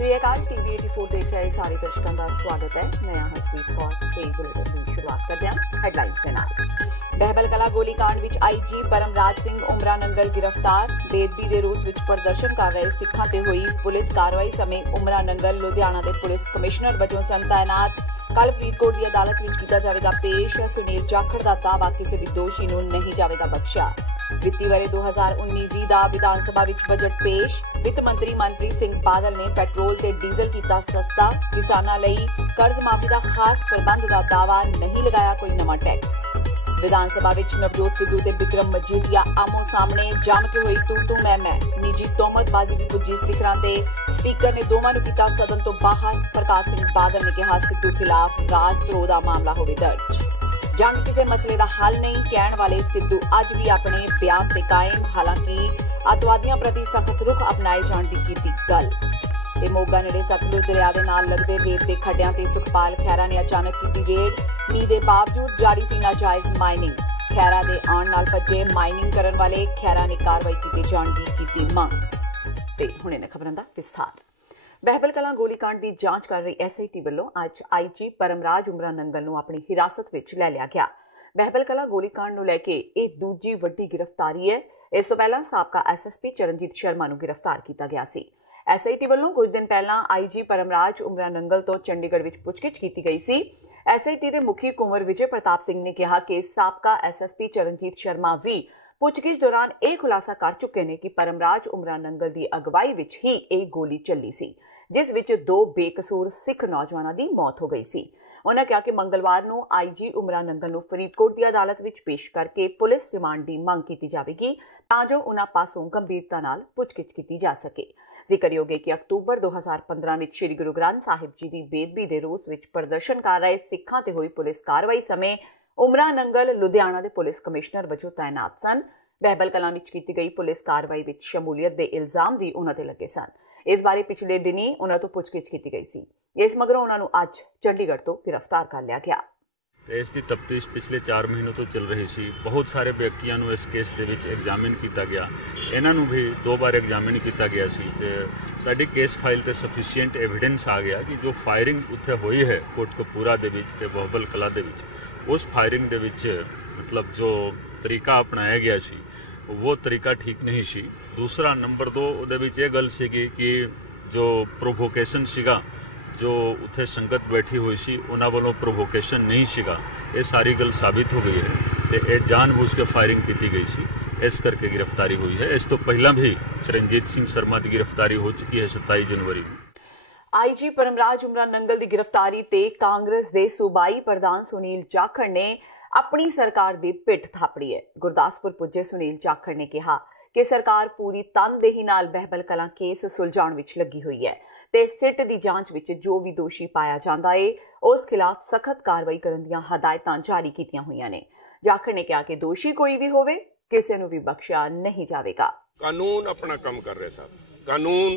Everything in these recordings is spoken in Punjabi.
श्रीकाल टीवी 84 देख रहे सारे दर्शकों का स्वागत है। मैं हरप्रीत कौर ते बुलेटिन की शुरुआत करते हैं हेडलाइंस के नाल। बहबल कला गोलीकांड विच आईजी परमराज सिंह उमरा नंगल गिरफ्तार। बेदबी दे रोस विच प्रदर्शन कर रहे सिखां ते होई पुलिस कार्रवाई समय उमरा नंगल लुधियाना के पुलिस कमिश्नर वजों सन तैनात। कल फरीदकोट की अदालत विच कीता जाएगा पेश। सुनील जाखड़ का दावा किसी भी दोषी नूं नहीं जाएगा बख्शिया। वित्ती वरे 2019-20 का विधानसभा विच बजट पेश। वित्त मंत्री मनप्रीत सिंह बादल ने पेट्रोल ते डीजल कीता सस्ता। किसानां लई कर्ज माफी का खास प्रबंध का दावा, नहीं लगाया कोई नवा टैक्स। विधानसभा विच नवजोत सिद्धू ते बिक्रम मजीठिया आमो सामने जम के हुई तू मैं निजी तोहमतबाजी भी पुजी सिखरां ते स्पीकर ने दोवां नूं कीता सदन तो बाहर। प्रकाश सिंह बादल ने कहा सिद्धू खिलाफ राजद्रोह का मामला होवे दर्ज। जंग किसी मसले का हल नहीं कहने वाले सिद्धू अज भी अपने बयान ते कायम। हालांकि अतवादियों प्रति सख्त रुख अपनाए जाने की गल। मोगा नेड़े सतलुज दरिया के नाल लगते रेत के खड्डियां ते सुखपाल खैरा ने अचानक की रेड। मींह के बावजूद जारी सी नाजायज माइनिंग। खैरा के आण नाल भज्जे माइनिंग करने वाले खैरा ने कार्रवाई की जाने की मंग। ते हुणे ने खबरां दा विस्तार। बहबल कलां गोलीकांड की जांच कर रही SIT वालों अज IG परमराज उमरा नंगल नूं अपनी हिरासत विच लै लिया गया। बहबल कलां गोलीकांड नूं लैके यह दूजी वड्डी गिरफ्तारी है। इस तो पहला साबका SSP चरणजीत शर्मा नूं गिरफ्तार किया गया सी। SIT वालों कुछ दिन पहला IG परमराज उमरा नंगल तो चंडीगढ़ विच पुछगिछ की गई सी। SIT के मुखी कुंवर विजय प्रताप सिंह ने कहा कि साबका SSP चरणजीत शर्मा भी पुछगिछ दौरान यह खुलासा कर चुके हैं कि परमराज उमरा नंगल की अगवाई विच ही एक गोली चली सी, जिस विच 2 बेकसूर सिख नौजवानों की मौत हो गई सी। उन्होंने कहा कि मंगलवार को IG उमरा नंगल नूं फरीदकोट की अदालत विच पेश करके पुलिस रिमांड की मंग की जाएगी तां जो उन्हां पासों गंभीरता नाल पुछगिछ की जा सके। जिक्रयोग है कि अक्तूबर 2015 में श्री गुरु ग्रंथ साहिब जी की बेदबी के रोस विच प्रदर्शन कर रहे सिखां ते होई पुलिस कार्रवाई समय उमरा नंगल लुधियाना के पुलिस कमिश्नर वजों तैनात सन। बहबल कलां विच की गई पुलिस कार्रवाई विच शमूलियत के इल्जाम भी उन्हां ते लगे सन। इस बारे पिछले दिन ही उन्हां तो पुछगिछ की गई सी। इस मगरों उन्हां नूं अज चंडीगढ़ तो गिरफ्तार कर लिया गया। इसकी तफ्तीश पिछले 4 महीनों तो चल रही सी। बहुत सारे व्यक्तियों को इस केस दे विच एग्जामिन किया गया। इन्हां नूं भी 2 बार एग्जामिन किया गया सी ते साडी केस फाइल ते सफिशिएंट एविडेंस आ गया कि जो फायरिंग उत्थे हुई है कोटकपूरा दे विच ते बहबल कला दे विच, उस फायरिंग दे विच मतलब जो तरीका अपनाया गया सी वो तरीका ठीक नहीं सी। दूसरा नंबर 2 उहदे विच ये गल सीगी कि जो प्रोवोकेशन सीगा जो उत्थे संगत बैठी हुई सी उन्हां वालों प्रोवोकेशन नहीं सीगा। ये सारी गल साबित हो गई है ते ये जानबूझ के फायरिंग की गई सी, इस करके गिरफ्तारी हुई है। इस तो पहला भी चरणजीत सिंह शर्मा की गिरफ्तारी हो चुकी है 27 जनवरी में। IG परमराज उमरा नंगल की गिरफ्तारी ते कांग्रेस के सूबाई प्रधान सुनील जाखड़ ने अपनी सरकार की पिठ थापड़ी है। गुरदासपुर पुजे सुनील जाखड़ ने कहा कि सरकार पूरी तनदेही नाल बहबल कलां केस सुलझाउण विच लगी हुई है ते सिट की जांच विच जो भी दोषी पाया जाता है उस खिलाफ सख्त कार्रवाई करन दीआं हदायतां जारी कीतियां होईयां ने। जाखड़ ने कहा कि दोषी कोई भी होवे किसी नूं भी बख्शिया नहीं जाएगा। कानून अपना काम कर रहे साहब। कानून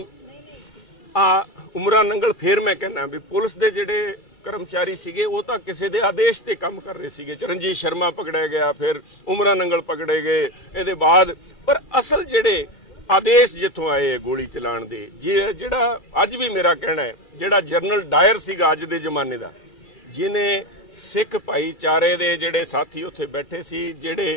उमरा नंगल फिर मैं कहना भी पुलिस दे जेडे कर्मचारी सीगे वो तो किसी दे आदेश ते काम कर रहे सीगे। चरणजीत शर्मा पकड़े गया, फिर उमरा नंगल पकड़े गए ਇਹਦੇ बाद, पर असल जेडे आदेश जिथों आए गोली चलाण दे जेड़ा अज भी मेरा कहना है जेड़ा जनरल डायर सीगा अज दे जमाने दा, जिन्हें सिख भाईचारे दे जेडे साथी उत्थे बैठे सी जेडे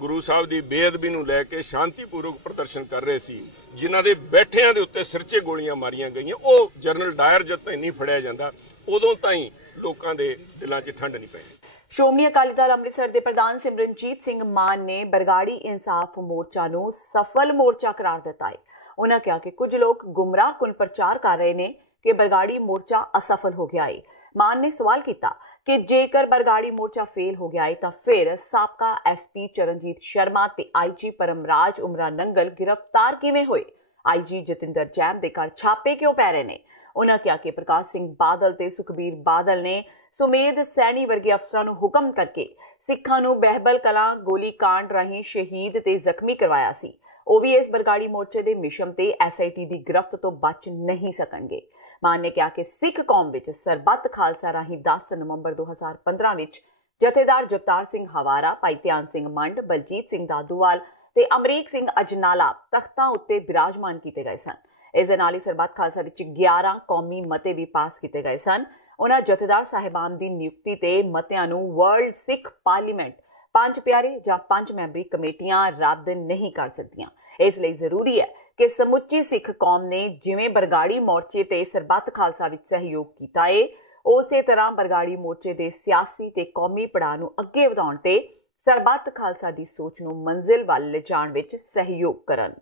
गुरु साहब की बेअदबी नूं लैके शांतिपूर्वक प्रदर्शन कर रहे सी, जिन्हां दे बैठियां दे उत्ते सिरचे गोलियां मारियां गईयां, वो जनरल डायर जद तक नहीं फड़िया जांदा उदों ताईं लोकां दे दिलां 'च ठंड नहीं पैंदी। श्रोमणी अकाली दल अमृतसर के प्रधान सिमरनजीत सिंह मान ने बरगाड़ी इंसाफ मोर्चा नूं सफल मोर्चा करार दिता है। उन्होंने कहा कि कुछ लोग गुमराह कुल प्रचार कर रहे हैं कि बरगाड़ी मोर्चा असफल हो गया है। मान ने सवाल किया कि जेकर बरगाड़ी मोर्चा फेल हो गया है तो फिर साबका SP चरणजीत शर्मा ते IG परमराज उमरा नंगल गिरफ्तार किवें होए। IG जतिंदर जैन दे घर छापे क्यों पै रहे ने। उन्होंने कहा कि प्रकाश सिंह बादल ते सुखबीर बादल ने सुमेध सैनी वर्गे अफसरां नूं हुक्म करके सिखां नूं बहबल कलां गोली कांड राहीं शहीद ते जख्मी करवाया सी। वो भी इस बरगाड़ी मोर्चे के मिशन ते SIT की गिरफ्त तो बच नहीं सकणगे। मान ने कहा कि सिख कौम विच सरबत खालसा राहीं 10 नवंबर 2015 विच जथेदार जगतार सिंह हवारा, भाई ध्यान सिंह मंड, बलजीत सिंह दादूवाल ते अमरीक सिंह अजनाला तख्तां उत्ते विराजमान किए गए सन। ਇਸ ਦੇ ਨਾਲ ਹੀ ਸਰਬੱਤ ਖਾਲਸਾ ਵਿੱਚ 11 ਕੌਮੀ ਮਤੇ ਵੀ ਪਾਸ ਕੀਤੇ ਗਏ ਸਨ। ਉਹਨਾਂ ਜਥੇਦਾਰ ਸਾਹਿਬਾਨ ਦੀ ਨਿਯੁਕਤੀ ਤੇ ਮਤਿਆਂ ਨੂੰ ਵਰਲਡ ਸਿੱਖ ਪਾਰਲੀਮੈਂਟ 5 ਪਿਆਰੇ ਜਾਂ 5 ਮੈਂਬਰੀ ਕਮੇਟੀਆਂ ਰੱਦ ਨਹੀਂ ਕਰ ਸਕਦੀਆਂ। ਇਸ ਲਈ ਜ਼ਰੂਰੀ ਹੈ ਕਿ ਸਮੁੱਚੀ ਸਿੱਖ ਕੌਮ ਨੇ ਜਿਵੇਂ ਬਰਗਾੜੀ ਮੋਰਚੇ ਤੇ ਸਰਬੱਤ ਖਾਲਸਾ ਵਿੱਚ ਸਹਿਯੋਗ ਕੀਤਾ ਏ, ਉਸੇ ਤਰ੍ਹਾਂ ਬਰਗਾੜੀ ਮੋਰਚੇ ਦੇ ਸਿਆਸੀ ਤੇ ਕੌਮੀ ਪੜਾਅ ਨੂੰ ਅੱਗੇ ਵਧਾਉਣ ਤੇ ਸਰਬੱਤ ਖਾਲਸਾ ਦੀ ਸੋਚ ਨੂੰ ਮੰਜ਼ਿਲ ਵੱਲ ਲਿਜਾਣ ਵਿੱਚ ਸਹਿਯੋਗ ਕਰਨ।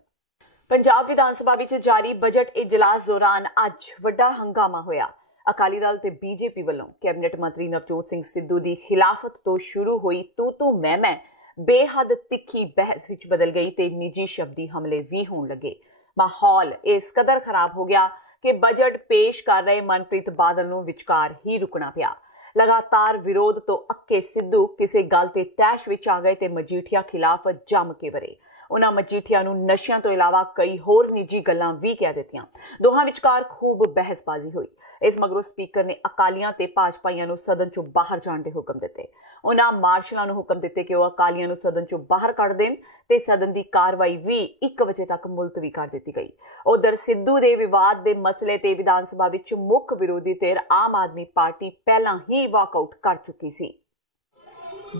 ਪੰਜਾਬ ਵਿਧਾਨ ਸਭਾ ਵਿੱਚ ਜਾਰੀ ਬਜਟ ਇਜਲਾਸ ਦੌਰਾਨ ਅੱਜ ਵੱਡਾ ਹੰਗਾਮਾ ਹੋਇਆ। ਅਕਾਲੀ ਦਲ ਤੇ ਬੀਜੇਪੀ ਵੱਲੋਂ ਕੈਬਨਿਟ ਮੰਤਰੀ ਨਵਜੋਤ ਸਿੰਘ ਸਿੱਧੂ ਦੀ ਖਿਲਾਫਤ ਤੋਂ ਸ਼ੁਰੂ ਹੋਈ ਤੂੰ ਮੈਂ ਬੇਹੱਦ ਤਿੱਖੀ ਬਹਿਸ ਵਿੱਚ ਬਦਲ ਗਈ ਤੇ ਨਿੱਜੀ ਸ਼ਬਦੀ ਹਮਲੇ ਵੀ ਹੋਣ ਲੱਗੇ। ਮਾਹੌਲ ਇਸ ਕਦਰ ਖਰਾਬ ਹੋ ਗਿਆ ਕਿ ਬਜਟ ਪੇਸ਼ ਕਰ ਰਹੇ ਮਨਪ੍ਰੀਤ ਬਾਦਲ ਨੂੰ ਵਿਚਕਾਰ ਹੀ ਰੁਕਣਾ ਪਿਆ। ਲਗਾਤਾਰ ਵਿਰੋਧ ਤੋਂ ਅੱਕੇ ਸਿੱਧੂ ਕਿਸੇ ਗੱਲ ਤੇ ਤੈਸ਼ ਵਿੱਚ ਆ ਗਏ ਤੇ ਮਜੀਠੀਆ ਖਿਲਾਫ ਜੰਮ ਕੇ ਵਰੇ। ਉਹਨਾਂ ਮਜੀਠੀਆ ਨੂੰ ਨਸ਼ਿਆਂ ਤੋਂ ਇਲਾਵਾ ਕਈ ਹੋਰ ਨਿੱਜੀ ਗੱਲਾਂ ਵੀ ਕਹਿ ਦਿੱਤੀਆਂ। ਦੋਹਾਂ ਵਿਚਕਾਰ ਖੂਬ ਬਹਿਸਬਾਜ਼ੀ ਹੋਈ। ਇਸ ਮਗਰੋਂ ਸਪੀਕਰ ਨੇ ਅਕਾਲੀਆਂ ਤੇ ਭਾਜਪਾਈਆਂ ਨੂੰ ਸਦਨ ਚੋਂ ਬਾਹਰ ਜਾਣ ਦੇ ਹੁਕਮ ਦਿੱਤੇ। ਉਹਨਾਂ ਮਾਰਸ਼ਲਾਂ ਨੂੰ ਹੁਕਮ ਦਿੱਤੇ ਕਿ ਉਹ ਅਕਾਲੀਆਂ ਨੂੰ ਸਦਨ ਚੋਂ ਬਾਹਰ ਕੱਢ ਦੇਣ ਤੇ ਸਦਨ ਦੀ ਕਾਰਵਾਈ ਵੀ 1 ਵਜੇ ਤੱਕ ਮੁਲਤਵੀ ਕਰ ਦਿੱਤੀ ਗਈ। ਉਧਰ ਸਿੱਧੂ ਦੇ ਵਿਵਾਦ ਦੇ ਮਸਲੇ ਤੇ ਵਿਧਾਨ ਸਭਾ ਵਿੱਚ ਮੁੱਖ ਵਿਰੋਧੀ ਧਿਰ ਆਮ ਆਦਮੀ ਪਾਰਟੀ ਪਹਿਲਾਂ ਹੀ ਵਾਕਆਊਟ ਕਰ ਚੁੱਕੀ ਸੀ।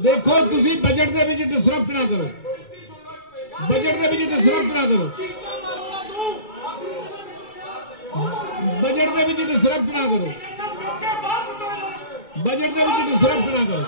ਦੇਖੋ, ਤੁਸੀਂ ਬਜਟ ਦੇ ਵਿੱਚ ਡਿਸਰਪਟ ਨਾ ਕਰੋ, ਬਜਟ ਦੇ ਵਿੱਚ ਡਿਸਰਪਟ ਨਾ ਕਰੋ, ਬਜਟ ਦੇ ਵਿੱਚ ਡਿਸਰਪਟ ਨਾ ਕਰੋ, ਬਜਟ ਦੇ ਵਿੱਚ ਡਿਸਰਪਟ ਨਾ ਕਰੋ।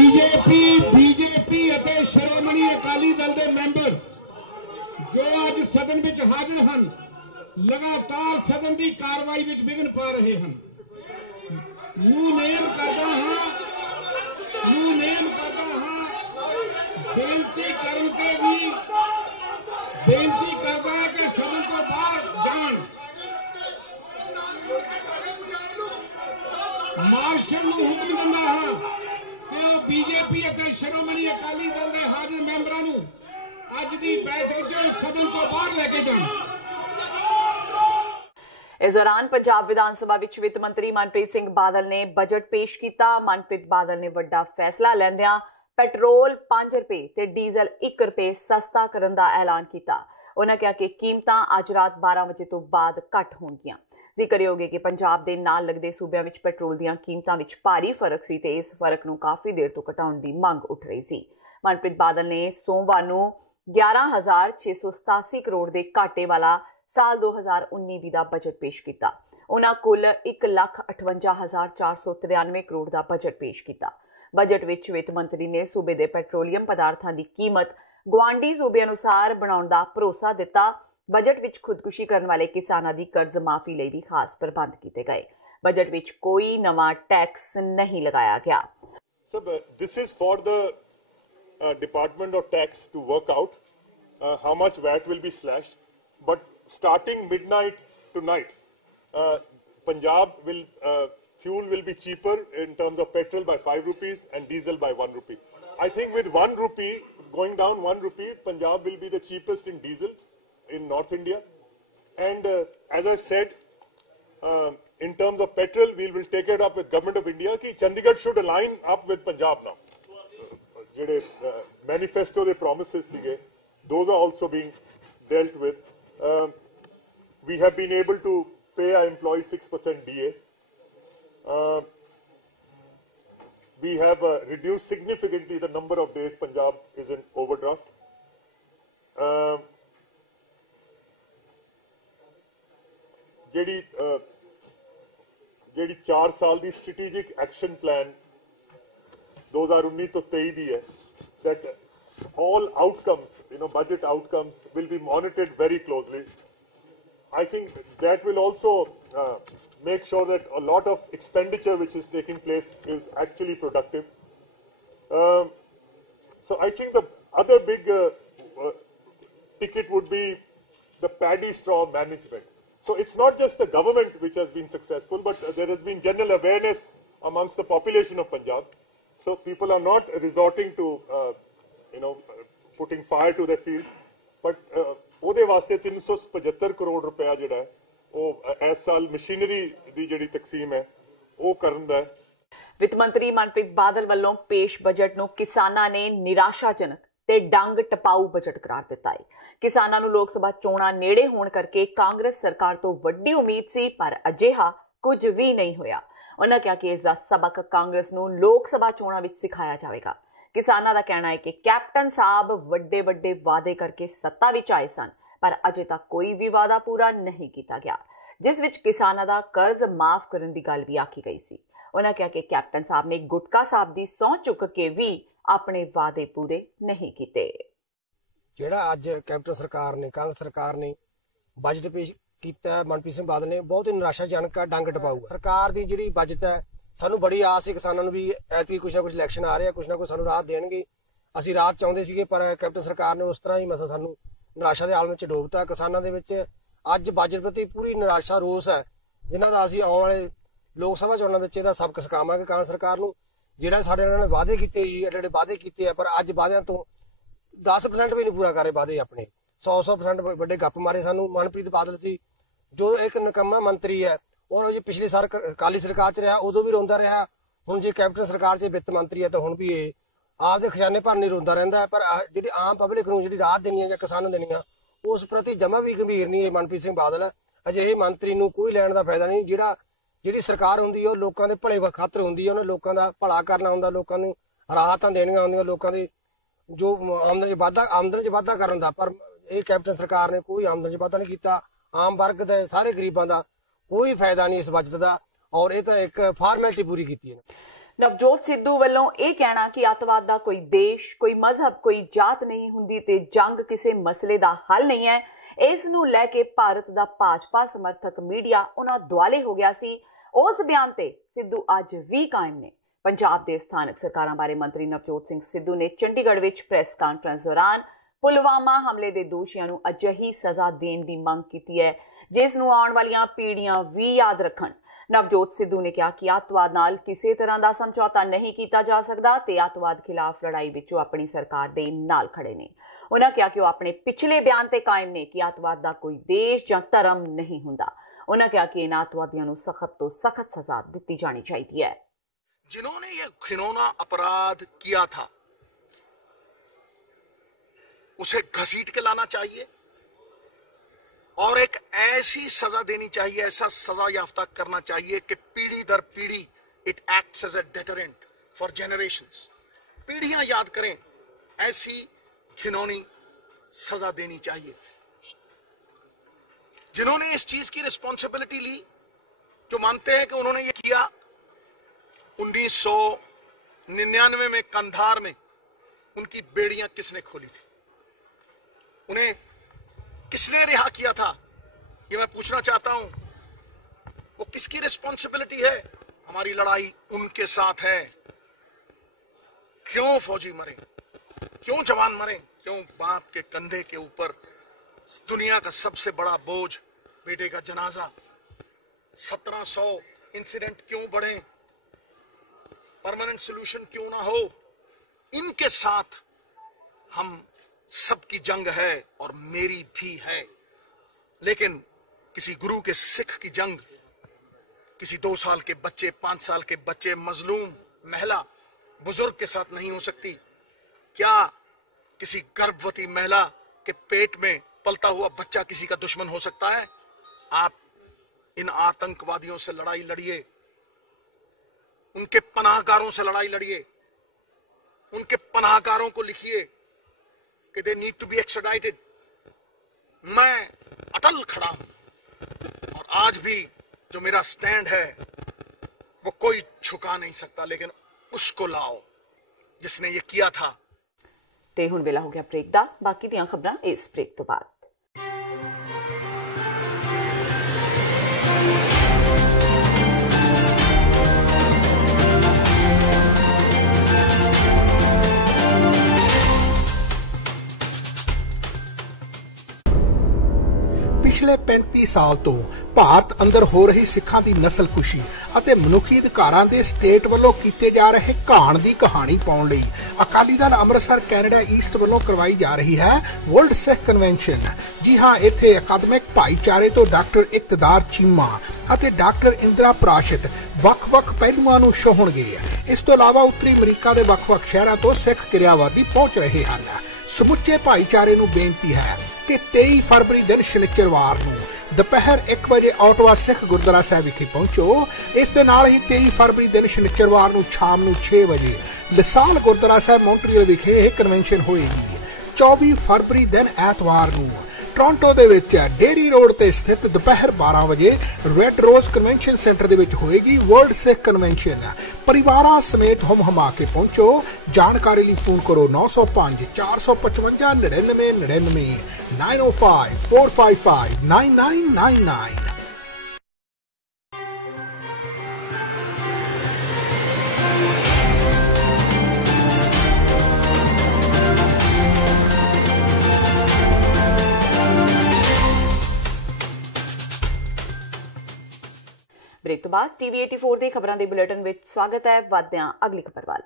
बीजेपी ਅਤੇ ਸ਼੍ਰੋਮਣੀ ਅਕਾਲੀ ਦਲ ਦੇ ਮੈਂਬਰ ਜੋ ਅੱਜ ਸਦਨ ਵਿੱਚ ਹਾਜ਼ਰ ਹਨ, ਲਗਾਤਾਰ ਸਦਨ ਦੀ ਕਾਰਵਾਈ ਵਿੱਚ ਵਿਘਨ ਪਾ ਰਹੇ ਹਨ। ਨੂੰ ਨੇਮ ਕਰਦਾ ਹਾਂ ਬੇਨਤੀ ਕਰਨ ਤੇ ਵੀ ਬੇਨਤੀ ਕਰਦਾ ਹੈ ਕਿ ਸਦਨ ਤੋਂ ਬਾਹਰ ਜਾਣ। ਮਾਰਸ਼ਲ ਨੂੰ ਹੁਕਮ ਦਿੰਦਾ ਹਾਂ ਕਿ ਉਹ ਬੀਜੇਪੀ ਅਤੇ ਸ਼੍ਰੋਮਣੀ ਅਕਾਲੀ ਦਲ ਦੇ ਹਾਜ਼ਰ ਮੈਂਬਰਾਂ ਨੂੰ ਅੱਜ ਦੀ ਬੈਠਕ 'ਚ ਸਦਨ ਤੋਂ ਬਾਹਰ ਲੈ ਕੇ ਜਾਣ। ਇਸ ਦੌਰਾਨ ਪੰਜਾਬ ਵਿਧਾਨ ਸਭਾ ਵਿੱਚ ਵਿੱਤ ਮੰਤਰੀ ਮਨਪ੍ਰੀਤ ਸਿੰਘ ਬਾਦਲ ਨੇ ਬਜਟ ਪੇਸ਼ ਕੀਤਾ। ਮਨਪ੍ਰੀਤ ਬਾਦਲ ਨੇ ਵੱਡਾ ਫੈਸਲਾ ਲੈਂਦਿਆਂ ਪੈਟਰੋਲ 5 ਰੁਪਏ ਤੇ ਡੀਜ਼ਲ 1 ਰੁਪਏ ਸਸਤਾ ਕਰਨ ਦਾ ਐਲਾਨ ਕੀਤਾ। ਉਹਨਾਂ ਕਿਹਾ ਕਿ ਕੀਮਤਾਂ ਅੱਜ ਰਾਤ 12 ਵਜੇ ਤੋਂ ਬਾਅਦ ਘੱਟ ਹੋਣਗੀਆਂ। ਜ਼ਿਕਰਯੋਗ ਹੈ ਕਿ ਪੰਜਾਬ ਦੇ ਨਾਲ ਲੱਗਦੇ ਸੂਬਿਆਂ ਵਿੱਚ ਪੈਟਰੋਲ ਦੀਆਂ ਕੀਮਤਾਂ ਵਿੱਚ ਭਾਰੀ ਫਰਕ ਸੀ ਤੇ ਇਸ ਫਰਕ ਨੂੰ ਕਾਫੀ ਦੇਰ ਤੋਂ ਘਟਾਉਣ ਦੀ ਮੰਗ ਉੱਠ ਰਹੀ ਸੀ। ਮਨਪ੍ਰੀਤ ਬਾਦਲ ਨੇ ਸੋਮਵਾਰ ਨੂੰ 11,687 ਕਰੋੜ ਦੇ ਘਾਟੇ ਵਾਲਾ ਸਾਲ 2019-20 ਦਾ ਬਜਟ ਪੇਸ਼ ਕੀਤਾ। ਉਹਨਾਂ ਕੁੱਲ 1,58,493 ਕਰੋੜ ਦਾ ਬਜਟ ਪੇਸ਼ ਕੀਤਾ। ਬਜਟ ਵਿੱਚ ਵਿੱਤ ਮੰਤਰੀ ਨੇ ਸੂਬੇ ਦੇ ਪੈਟਰੋਲੀਅਮ ਪਦਾਰਥਾਂ ਦੀ ਕੀਮਤ ਗੁਆਂਢੀ ਸੂਬੇ ਅਨੁਸਾਰ ਬਣਾਉਣ ਦਾ ਭਰੋਸਾ ਦਿੱਤਾ। ਬਜਟ ਵਿੱਚ ਖੁਦਕੁਸ਼ੀ ਕਰਨ ਵਾਲੇ ਕਿਸਾਨਾਂ ਦੀ ਕਰਜ਼ ਮਾਫੀ ਲਈ ਵੀ ਖਾਸ ਪ੍ਰਬੰਧ ਕੀਤੇ ਗਏ। ਬਜਟ ਵਿੱਚ ਕੋਈ ਨਵਾਂ ਟੈਕਸ ਨਹੀਂ ਲਗਾਇਆ ਗਿਆ। This is for the Department of Tax to work out how much VAT will be slashed. But starting midnight tonight, Punjab will fuel will be cheaper in terms of petrol by 5 rupees and diesel by 1 rupee. I think with 1 rupee going down 1 rupee, Punjab will be the cheapest in diesel in North India. And as I said, in terms of petrol, we will take it up with Government of India कि Chandigarh should align up with Punjab now. Jede manifesto the promises sige, those are also being dealt with. We have been able to pay our employees 6% DA. We have reduced significantly the number of days Punjab is in overdraft. ਜਿਹੜੀ 4 ਸਾਲ ਦੀ ਸਟ੍ਰੈਟੇਜਿਕ ਐਕਸ਼ਨ ਪਲਾਨ 2019 ਤੋਂ 23 ਦੀ ਹੈ, that all outcomes, budget outcomes will be monitored very closely. I think that will also make sure that a lot of expenditure which is taking place is actually productive. So I think the other big ticket would be the paddy straw management. So it's not just the government which has been successful, but there has been general awareness amongst the population of Punjab. So people are not resorting to, putting fire to their fields. But ਉਹਦੇ ਵਾਸਤੇ 375 ਕਰੋੜ ਰੁਪਇਆ ਜਿਹੜਾ ਹੈ ਉਹ ਇਸ ਸਾਲ ਮਸ਼ੀਨਰੀ ਦੀ ਜਿਹੜੀ ਤਕਸੀਮ ਹੈ ਉਹ ਕਰਨ ਦਾ ਹੈ। ਵਿੱਤ ਮੰਤਰੀ ਮਨਪ੍ਰੀਤ ਬਾਦਲ ਵੱਲੋਂ ਪੇਸ਼ ਬਜਟ ਨੂੰ ਕਿਸਾਨਾਂ ਨੇ ਨਿਰਾਸ਼ਾਜਨਕ ਤੇ ਡੰਗ ਟਪਾਊ ਬਜਟ ਕਰਾਰ ਦਿੱਤਾ ਹੈ। ਕਿਸਾਨਾਂ ਨੂੰ ਲੋਕ ਸਭਾ ਚੋਣਾਂ ਨੇੜੇ ਹੋਣ ਕਰਕੇ ਕਾਂਗਰਸ ਸਰਕਾਰ ਤੋਂ ਵੱਡੀ ਉਮੀਦ ਸੀ, ਪਰ ਅਜਿਹਾ ਕੁਝ ਵੀ ਨਹੀਂ ਹੋਇਆ। ਉਹਨਾਂ ਕਿਹਾ ਕਿ ਇਸ ਦਾ ਸਬਕ ਕਾਂਗਰਸ ਨੂੰ ਲੋਕ ਸਭਾ ਚੋਣਾਂ ਵਿੱਚ ਸਿਖਾਇਆ ਜਾਵੇਗਾ। ਕਿਸਾਨਾਂ ਦਾ ਕਹਿਣਾ ਹੈ ਕਿ ਕੈਪਟਨ ਸਾਹਿਬ ਵੱਡੇ ਵੱਡੇ ਵਾਅਦੇ ਕਰਕੇ ਸੱਤਾ ਵਿੱਚ ਆਏ ਸਨ, ਪਰ ਅਜੇ ਤੱਕ ਕੋਈ ਵੀ ਵਾਅਦਾ ਪੂਰਾ ਨਹੀਂ ਕੀਤਾ ਗਿਆ, ਜਿਸ ਵਿੱਚ ਕਿਸਾਨਾਂ ਦਾ ਕਰਜ਼ ਮਾਫ ਕਰਨ ਦੀ ਗੱਲ ਵੀ ਆਖੀ ਗਈ ਸੀ। ਉਹਨਾਂ ਕਿਹਾ ਕਿ ਕੈਪਟਨ ਸਾਹਿਬ ਨੇ ਗੁਟਕਾ ਸਾਹਿਬ ਦੀ ਸਹੁੰ ਚੁੱਕ ਕੇ ਵੀ ਆਪਣੇ ਵਾਅਦੇ ਪੂਰੇ ਨਹੀਂ ਕੀਤੇ। ਜਿਹੜਾ ਅੱਜ ਕੈਪਟਨ ਸਰਕਾਰ ਨੇ, ਕਾਂਗਰਸ ਸਰਕਾਰ ਨੇ ਬਜਟ ਪੇਸ਼ ਕੀਤਾ ਮਨਪ੍ਰੀਤ ਸਿੰਘ ਬਾਦਲ ਨੇ, ਬਹੁਤ ਹੀ ਨਿਰਾਸ਼ਾਜਨਕ ਆ, ਡੰਗ ਟਪਾਊ। ਸਰਕਾਰ ਦੀ ਜਿਹੜੀ ਬਜਟ ਹੈ, ਸਾਨੂੰ ਬੜੀ ਆਸ ਸੀ ਕਿਸਾਨਾਂ ਨੂੰ ਵੀ ਐਤਕੀ ਕੁਛ ਨਾ ਕੁਛ ਇਲੈਕਸ਼ਨ ਆ ਰਿਹਾ, ਕੁਛ ਨਾ ਕੁਛ ਸਾਨੂੰ ਰਾਹਤ ਦੇਣਗੇ। ਅਸੀਂ ਰਾਹਤ ਚਾਹੁੰਦੇ ਸੀਗੇ, ਪਰ ਕੈਪਟਨ ਸਰਕਾਰ ਨੇ ਉਸ ਤਰ੍ਹਾਂ ਹੀ ਮਸਾ ਸਾਨੂੰ ਨਿਰਾਸ਼ਾ ਦੇ ਆਲਮ ਵਿੱਚ ਡੋਬਤਾ। ਕਿਸਾਨਾਂ ਦੇ ਵਿੱਚ ਅੱਜ ਬਜਟ ਪ੍ਰਤੀ ਪੂਰੀ ਨਿਰਾਸ਼ਾ, ਰੋਸ ਹੈ, ਜਿਨ੍ਹਾਂ ਦਾ ਅਸੀਂ ਆਉਣ ਵਾਲੇ ਲੋਕ ਸਭਾ ਚੋਣਾਂ ਵਿੱਚ ਇਹਦਾ ਸਬਕ ਸਿਖਾਵਾਂਗੇ ਕਾਂਗਰਸ ਸਰਕਾਰ ਨੂੰ। ਜਿਹੜਾ ਸਾਡੇ ਨਾਲ ਵਾਅਦੇ ਕੀਤੇ ਜੀ, ਜਿਹੜੇ ਵਾਅਦੇ ਕੀਤੇ ਆ, ਪਰ ਅੱਜ ਵਾਅਦਿਆਂ ਤੋਂ 10% ਵੀ ਨਹੀਂ ਪੂਰਾ ਕਰ ਰਹੇ ਵਾਅਦੇ ਆਪਣੇ। 100% ਵੱਡੇ ਗੱਪ ਮਾਰੇ ਸਾਨੂੰ। ਮਨਪ੍ਰੀਤ ਬਾਦਲ ਸੀ ਜੋ ਇੱਕ ਨਿਕੰਮਾ ਮੰਤਰੀ ਹੈ, ਔਰ ਜੇ ਪਿਛਲੇ ਸਾਲ ਅਕਾਲੀ ਸਰਕਾਰ 'ਚ ਰਿਹਾ ਉਦੋਂ ਵੀ ਰੋਂਦਾ ਰਿਹਾ। ਹੁਣ ਜੇ ਕੈਪਟਨ ਸਰਕਾਰ 'ਚ ਵਿੱਤ ਮੰਤਰੀ ਹੈ ਤਾਂ ਹੁਣ ਵੀ ਇਹ ਆਪਦੇ ਖਜ਼ਾਨੇ ਭਰਨ ਨਹੀਂ ਰੋਂਦਾ ਰਹਿੰਦਾ। ਪਰ ਜਿਹੜੀ ਆਮ ਪਬਲਿਕ ਨੂੰ ਜਿਹੜੀ ਰਾਹਤ ਦੇਣੀ ਹੈ ਜਾਂ ਕਿਸਾਨ ਨੂੰ ਦੇਣੀ ਆ, ਉਸ ਪ੍ਰਤੀ ਜਮਾ ਵੀ ਗੰਭੀਰ ਨਹੀਂ ਇਹ ਮਨਪ੍ਰੀਤ ਸਿੰਘ ਬਾਦਲ। ਅਜਿਹੇ ਮੰਤਰੀ ਨੂੰ ਕੋਈ ਲੈਣ ਦਾ ਫਾਇਦਾ ਨਹੀਂ। ਜਿਹੜੀ ਸਰਕਾਰ ਹੁੰਦੀ ਹੈ ਉਹ ਲੋਕਾਂ ਦੇ ਭਲੇ ਖਾਤਰ ਹੁੰਦੀ ਹੈ, ਉਹਨੇ ਲੋਕਾਂ ਦਾ ਭਲਾ ਕਰਨਾ ਹੁੰਦਾ, ਲੋਕਾਂ ਨੂੰ ਰਾਹਤਾਂ ਦੇਣੀਆਂ ਹੁੰਦੀਆਂ, ਲੋਕਾਂ ਦੇ ਜੋ ਆਮਦਨ 'ਚ ਵਾਧਾ ਕਰਨ ਦਾ। ਪਰ ਇਹ ਕੈਪਟਨ ਸਰਕਾਰ ਨੇ ਕੋਈ ਆਮਦਨ 'ਚ ਵਾਧਾ ਨਹੀਂ ਕੀਤਾ। ਆਮ ਵਰਗ ਦੇ ਸਾਰੇ ਗਰੀਬਾਂ ਦਾ ਕੋਈ ਫਾਇਦਾ ਨਹੀਂ ਇਸ ਬਜਟ ਦਾ, ਔਰ ਇਹ ਤਾਂ ਇੱਕ ਫਾਰਮੈਲਿਟੀ ਪੂਰੀ ਕੀਤੀ ਹੈ। ਨਵਜੋਤ ਸਿੱਧੂ ਵੱਲੋਂ ਇਹ ਕਹਿਣਾ ਕਿ ਅੱਤਵਾਦ ਦਾ ਕੋਈ ਦੇਸ਼, ਕੋਈ ਮਜ਼ਹਬ, ਕੋਈ ਜਾਤ ਨਹੀਂ ਹੁੰਦੀ ਤੇ ਜੰਗ ਕਿਸੇ ਮਸਲੇ ਦਾ ਹੱਲ ਨਹੀਂ ਹੈ, ਇਸ ਨੂੰ ਲੈ ਕੇ ਭਾਰਤ ਦਾ ਭਾਜਪਾ ਸਮਰਥਕ ਮੀਡੀਆ ਉਹਨਾਂ ਦੁਆਲੇ ਹੋ ਗਿਆ ਸੀ। ਉਸ ਬਿਆਨ ਤੇ ਸਿੱਧੂ ਅੱਜ ਵੀ ਕਾਇਮ ਨੇ। ਪੰਜਾਬ ਦੇ ਸਥਾਨਕ ਸਰਕਾਰਾਂ ਬਾਰੇ ਮੰਤਰੀ ਨਵਜੋਤ ਸਿੰਘ ਸਿੱਧੂ ਨੇ ਚੰਡੀਗੜ੍ਹ ਵਿੱਚ ਪ੍ਰੈਸ ਕਾਨਫਰੰਸ ਦੌਰਾਨ ਪੁਲਵਾਮਾ ਹਮਲੇ ਦੇ ਦੋਸ਼ੀਆਂ ਨੂੰ ਅਜਿਹੀ ਸਜ਼ਾ ਦੇਣ ਦੀ ਮੰਗ ਕੀਤੀ ਹੈ ਜਿਸ ਨੂੰ ਆਉਣ ਵਾਲੀਆਂ ਪੀੜ੍ਹੀਆਂ ਵੀ ਯਾਦ ਰੱਖਣ। ਨਵਜੋਤ ਸਿੱਧੂ ਨੇ ਕਿਹਾ ਕਿ ਅੱਤਵਾਦ ਨਾਲ ਕਿਸੇ ਤਰ੍ਹਾਂ ਦਾ ਸਮਝੌਤਾ ਨਹੀਂ ਕੀਤਾ ਜਾ ਸਕਦਾ ਤੇ ਅੱਤਵਾਦ ਖਿਲਾਫ ਲੜਾਈ ਵਿੱਚ ਉਹ ਆਪਣੀ ਸਰਕਾਰ ਦੇ ਨਾਲ ਖੜੇ ਨੇ। ਉਹਨਾਂ ਕਿਹਾ ਕਿ ਉਹ ਆਪਣੇ ਪਿਛਲੇ ਬਿਆਨ ਤੇ ਕਾਇਮ ਨੇ ਕਿ ਅੱਤਵਾਦ ਦਾ ਕੋਈ ਦੇਸ਼ ਜਾਂ ਧਰਮ ਨਹੀਂ ਹੁੰਦਾ। ਉਹਨਾਂ ਕਿਹਾ ਕਿ ਇਹਨਾਂ ਅੱਤਵਾਦੀਆਂ ਨੂੰ ਸਖਤ ਤੋਂ ਸਖਤ ਸਜ਼ਾ ਦਿੱਤੀ ਜਾਣੀ ਚਾਹੀਦੀ ਹੈ। जिन्होंने ये घिनौना अपराध किया था उसे घसीट के लाना चाहिए और एक ऐसी सजा देनी चाहिए, ऐसा सजा याफ्ता करना चाहिए कि पीढ़ी दर पीढ़ी it acts as a deterrent for generations. पीढ़ियां याद करें, ऐसी घिनौनी सजा देनी चाहिए। जिन्होंने इस चीज की रिस्पॉन्सिबिलिटी ली, जो मानते हैं कि उन्होंने ये किया, 1999 में कंधार में उनकी बेड़ियां किसने खोली थी, उन्हें किसने रिहा किया था, ये मैं पूछना चाहता हूं। वो किसकी रिस्पॉन्सिबिलिटी है? हमारी लड़ाई उनके साथ है। क्यों फौजी मरे, क्यों जवान मरे, क्यों बाप के कंधे के ऊपर दुनिया का सबसे बड़ा बोझ बेटे का जनाजा, 1700 इंसिडेंट क्यों बढ़े, परमानेंट सोल्यूशन क्यों ना हो? इनके साथ हम सबकी जंग है और मेरी भी है। लेकिन किसी गुरु के सिख की जंग किसी 2 साल के बच्चे, 5 साल के बच्चे, मजलूम महिला, बुजुर्ग के साथ नहीं हो सकती। क्या किसी गर्भवती महिला के पेट में पलता हुआ बच्चा किसी का दुश्मन हो सकता है? आप इन आतंकवादियों से लड़ाई लड़िए, उनके पनाहगारों से लड़ाई लड़िए, उनके पनाहगारों को लिखिए कि दे नीड टू बी एक्स्ट्राडाइटेड। मैं अटल खड़ा हूं और आज भी जो मेरा स्टैंड है वो कोई झुका नहीं सकता, लेकिन उसको लाओ जिसने ये किया था। ਤੇ ਹੁਣ ਵੇਲਾ ਹੋ ਗਿਆ ਬ੍ਰੇਕ ਦਾ। ਬਾਕੀ ਦੀਆਂ ਖਬਰਾਂ ਇਸ ਬ੍ਰੇਕ ਤੋਂ ਬਾਅਦ। ਪਿਛਲੇ 35 ਸਾਲ ਤੋਂ ਭਾਰਤ ਅੰਦਰ ਹੋ ਰਹੀ ਸਿੱਖਾਂ ਦੀ ਨਸਲਕੁਸ਼ੀ ਅਤੇ ਮਨੁੱਖੀ ਅਧਿਕਾਰਾਂ ਦੇ ਸਟੇਟ ਵੱਲੋਂ ਕੀਤੇ ਜਾ ਰਹੇ ਘਾਣ ਦੀ ਕਹਾਣੀ ਪਾਉਣ ਲਈ ਅਕਾਲੀ ਦਲ ਅੰਮ੍ਰਿਤਸਰ ਕੈਨੇਡਾ ਈਸਟ ਵੱਲੋਂ ਕਰਵਾਈ ਜਾ ਰਹੀ ਹੈ ਵਰਲਡ ਸਿੱਖ ਕਨਵੈਨਸ਼ਨ। ਜੀ ਹਾਂ, ਇੱਥੇ ਅਕਾਦਮਿਕ ਭਾਈਚਾਰੇ ਤੋਂ ਡਾਕਟਰ ਇਕਤਦਾਰ ਚੀਮਾ ਅਤੇ ਡਾਕਟਰ ਇੰਦਰਾ ਪ੍ਰਾਸ਼ਤ ਵੱਖ-ਵੱਖ ਪਹਿਲੂਆਂ ਨੂੰ ਛੋਹਣਗੇ। ਇਸ ਤੋਂ ਇਲਾਵਾ ਉੱਤਰੀ ਅਮਰੀਕਾ ਦੇ ਵੱਖ-ਵੱਖ ਸ਼ਹਿਰਾਂ ਤੋਂ ਸਿੱਖ ਕਿਰਿਆਵਾਦੀ ਪਹੁੰਚ ਰਹੇ ਹਨ। ਸਮੁੱਚੇ ਭਾਈਚਾਰੇ ਨੂੰ ਬੇਨਤੀ ਹੈ ਕਿ 23 ਫਰਵਰੀ ਦਿਨ ਸ਼ਨੀਚਰਵਾਰ ਨੂੰ ਦੁਪਹਿਰ 1 ਵਜੇ ਆਟਵਾ ਸਿੱਖ ਗੁਰਦੁਆਰਾ ਸਾਹਿਬ ਵਿਖੇ ਪਹੁੰਚੋ। ਇਸ ਦੇ ਨਾਲ ਹੀ 23 ਫਰਵਰੀ ਦਿਨ ਸ਼ਨੀਚਰਵਾਰ ਨੂੰ ਸ਼ਾਮ ਨੂੰ 6 ਵਜੇ ਲਸਾਲ ਗੁਰਦੁਆਰਾ ਸਾਹਿਬ ਮੌਂਟਰੀਅਲ ਵਿਖੇ ਇਹ ਕਨਵੈਨਸ਼ਨ ਹੋਏਗੀ। 24 ਫਰਵਰੀ ਦਿਨ ਐਤਵਾਰ ਨੂੰ ਟੋਰਾਂਟੋ ਦੇ ਵਿੱਚ ਡੇਰੀ ਰੋਡ ਤੇ ਸਥਿਤ ਦੁਪਹਿਰ 12 ਵਜੇ ਰੈੱਡ ਰੋਜ਼ ਕਨਵੈਨਸ਼ਨ ਸੈਂਟਰ ਦੇ ਵਿੱਚ ਹੋਏਗੀ ਵਰਲਡ ਸਿੱਖ ਕਨਵੈਨਸ਼ਨ। ਪਰਿਵਾਰਾਂ ਸਮੇਤ ਹੁਮ-ਹੁਮਾ ਕੇ ਪਹੁੰਚੋ। ਜਾਣਕਾਰੀ ਲਈ ਫੋਨ ਕਰੋ 905 455 9999 905 455 9999। ब्रेक तो बाद टीवी 84 ਦੇ ਖਬਰਾਂ ਦੇ ਬੁਲੇਟਿਨ ਵਿੱਚ ਸਵਾਗਤ ਹੈ। ਵਧਦਿਆਂ ਅਗਲੀ ਖਬਰ ਵੱਲ।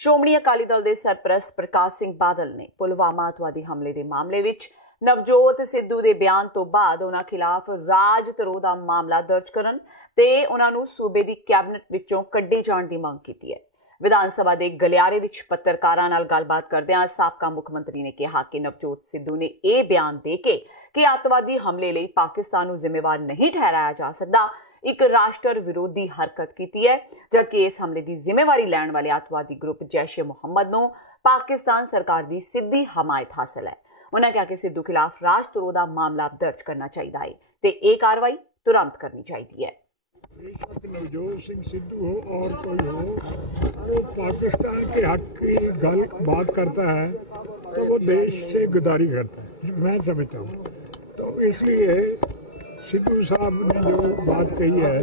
ਸ਼੍ਰੋਮਣੀ ਅਕਾਲੀ ਦਲ ਦੇ ਸਰਪ੍ਰਸਤ ਪ੍ਰਕਾਸ਼ ਸਿੰਘ ਬਾਦਲ ਨੇ ਪੁਲਵਾਮਾ ਅੱਤਵਾਦੀ ਹਮਲੇ ਦੇ ਮਾਮਲੇ ਵਿੱਚ ਨਵਜੋਤ ਸਿੱਧੂ ਦੇ ਬਿਆਨ ਤੋਂ ਬਾਅਦ ਉਹਨਾਂ ਖਿਲਾਫ ਰਾਜ ਧਰੋਹ ਦਾ ਮਾਮਲਾ ਦਰਜ ਕਰਨ ਤੇ ਉਹਨਾਂ ਨੂੰ ਸੂਬੇ ਦੀ ਕੈਬਨਿਟ ਵਿੱਚੋਂ ਕੱਢੇ ਜਾਣ ਦੀ ਮੰਗ ਕੀਤੀ ਹੈ। ਵਿਧਾਨ ਸਭਾ ਦੇ ਗਲਿਆਰੇ ਵਿੱਚ ਪੱਤਰਕਾਰਾਂ ਨਾਲ ਗੱਲਬਾਤ ਕਰਦਿਆਂ ਸਾਬਕਾ ਮੁੱਖ ਮੰਤਰੀ ਨੇ ਕਿਹਾ ਕਿ ਨਵਜੋਤ ਸਿੱਧੂ ਨੇ ਇਹ ਬਿਆਨ ਦੇ ਕੇ ਕਿ ਅੱਤਵਾਦੀ ਹਮਲੇ ਲਈ ਪਾਕਿਸਤਾਨ ਨੂੰ ਜ਼ਿੰਮੇਵਾਰ ਨਹੀਂ ਠਹਿਰਾਇਆ ਜਾ ਸਕਦਾ, ਇੱਕ ਰਾਸ਼ਟਰ ਵਿਰੋਧੀ ਹਰਕਤ ਕੀਤੀ ਹੈ, ਜਦਕਿ ਇਸ ਹਮਲੇ ਦੀ ਜ਼ਿੰਮੇਵਾਰੀ ਲੈਣ ਵਾਲੇ ਅੱਤਵਾਦੀ ਗਰੁੱਪ ਜੈਸ਼-ਏ-ਮੁਹੰਮਦ ਨੂੰ ਪਾਕਿਸਤਾਨ ਸਰਕਾਰ ਦੀ ਸਿੱਧੀ ਹਮਾਇਤ ਹਾਸਲ ਹੈ। ਉਹਨਾਂ ਕਿਹਾ ਕਿ ਸਿੱਧੂ ਖਿਲਾਫ ਰਾਜ ਧਰੋਹ ਦਾ ਮਾਮਲਾ ਦਰਜ ਕਰਨਾ ਚਾਹੀਦਾ ਹੈ ਤੇ ਇਹ ਕਾਰਵਾਈ तुरंत करनी चाहिए है। बेशक नवजोत सिंह सिद्धू हो और कोई हो, वो पाकिस्तान के हक की बात करता है तो वो देश से गद्दारी करता है, मैं समझता हूँ। तो इसलिए सिद्धू साहब ने जो बात कही है,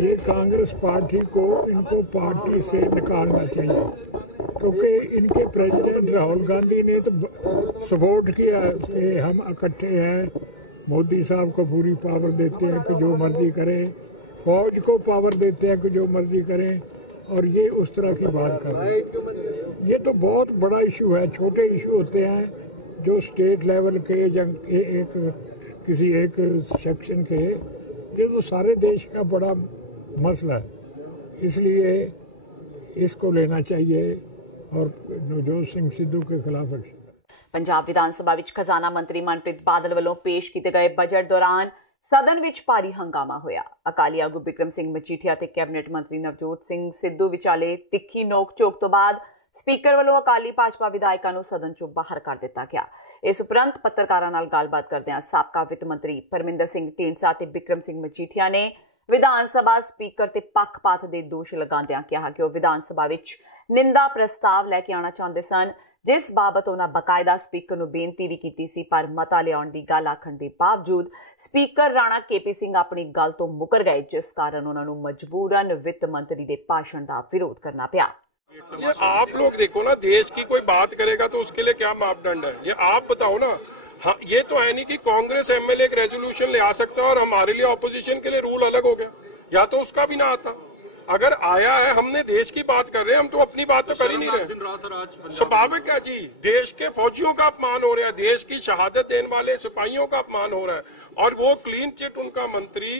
ये कांग्रेस पार्टी को इनको पार्टी से निकालना चाहिए, क्योंकि इनके प्रेसिडेंट राहुल गांधी ने तो सपोर्ट किया कि हम इकट्ठे हैं, मोदी साहब को पूरी पावर देते हैं कि जो मर्जी करें, फौज को पावर देते हैं कि जो मर्जी करें, और ये उस तरह की बात कर रहे हैं। ये तो बहुत बड़ा इशू है। छोटे इशू होते हैं जो स्टेट लेवल के या किसी एक सेक्शन के, ये तो सारे देश का बड़ा मसला है। इसलिए इसको लेना चाहिए और नवजोत सिंह सिद्धू के खिलाफ एक्शन। पंजाब विधान सभा विच खजाना मंत्री मनप्रीत बादल वालों पेश किए गए बजट दौरान सदन विच भारी हंगामा होया। अकाली आगू बिक्रम सिंह मजीठिया ते कैबिनेट मंत्री नवजोत सिंह सिद्धू विचाले तिखी नोक झोंक तो बाद स्पीकर वालों अकाली भाजपा विधायकों को सदन चों बाहर कर दिता गया। इस उपरंत पत्रकारां नाल गलबात करदिआं साबका वित्त मंत्री परमिंदर सिंह ढींडसा ते बिक्रम सिंह मजीठिया ने विधान सभा स्पीकर ते पक्षपात के दोष लगांदिआं कहा कि वह विधान सभा विच निंदा प्रस्ताव लैके आना चाहते सन, जिस बाबत उन्होंने बकायदा स्पीकर को बेनती भी की सी, पर मता लियाउण दी गल आखण के बावजूद स्पीकर राणा केपी सिंह अपनी गल तो मुकर गए, जिस कारण उन्होंने मजबूरन वित्त मंत्री के भाषण का विरोध करना पिया। ये आप लोग देखो ना, देश की कोई बात करेगा तो उसके लिए क्या मापदंड है, ये आप बताओ ना। हाँ, ये तो है नहीं कि कांग्रेस एमएलए एक रेजोल्यूशन ले आ सकता है और हमारे लिए ऑपोजिशन के लिए रूल अलग हो गया, या तो उसका भी ना आता। अगर आया है, हमने देश की बात कर रहे हैं, हम तो अपनी बात तो कर ही नहीं रहे। स्वाभाविक है जी, देश के फौजियों का अपमान हो रहा है, देश की शहादत देने वाले सिपाहियों का अपमान हो रहा है, और वो क्लीन चिट उनका मंत्री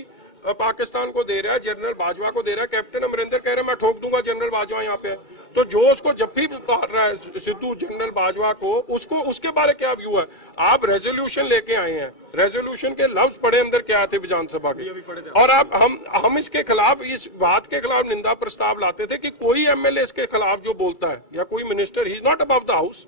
पाकिस्तान को दे रहा है, जनरल बाजवा को दे रहा है। कैप्टन अमरिंदर कह रहे हैं मैं ठोक दूंगा जनरल बाजवा यहाँ पे, तो जो उसको जब भी मार रहा है सिद्धू जनरल बाजवा को, उसको उसके बारे क्या व्यू है। आप रेजोल्यूशन लेके आए हैं, रेजोल्यूशन के लफ्ज पढ़े अंदर क्या थे विधानसभा के, और अब हम इसके खिलाफ, इस बात के खिलाफ निंदा प्रस्ताव लाते थे कि कोई एमएलए इसके खिलाफ जो बोलता है या कोई minister, he is not above the house,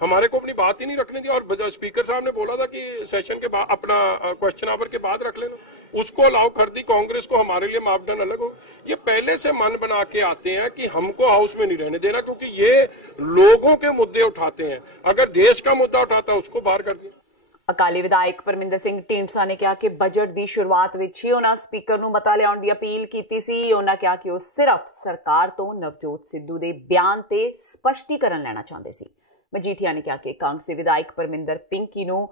हमारे को अपनी बात ही नहीं रखनी थी। और स्पीकर साहब ने बोला था कि सेशन के बाद अपना क्वेश्चन आवर के बाद रख लेना, उसको अलाउ कर दी। कांग्रेस को हमारे लिए मापदंड अलग हो। ये पहले से मन बना के आते हैं कि हमको हाउस में नहीं रहने देना, क्योंकि ये लोगों के मुद्दे उठाते हैं। अगर देश का मुद्दा उठाता है उसको बाहर कर दिया। अकाली विधायक परमिंदर सिंह ढींडसा ने कहा कि बजट की शुरुआत विच ही उन्होंने स्पीकर नूं मता लियाउण दी अपील कीती सी। उन्होंने कहा कि वो सिर्फ सरकार तो नवजोत सिद्धू दे बयान ते स्पष्टीकरण लेना चाहते सी। ਮਜੀਠੀਆ ਨੇ ਕਿਹਾ ਕਿ ਕਾਂਗਰਸੀ ਵਿਧਾਇਕ ਪਰਮਿੰਦਰ ਪਿੰਕੀ ਨੂੰ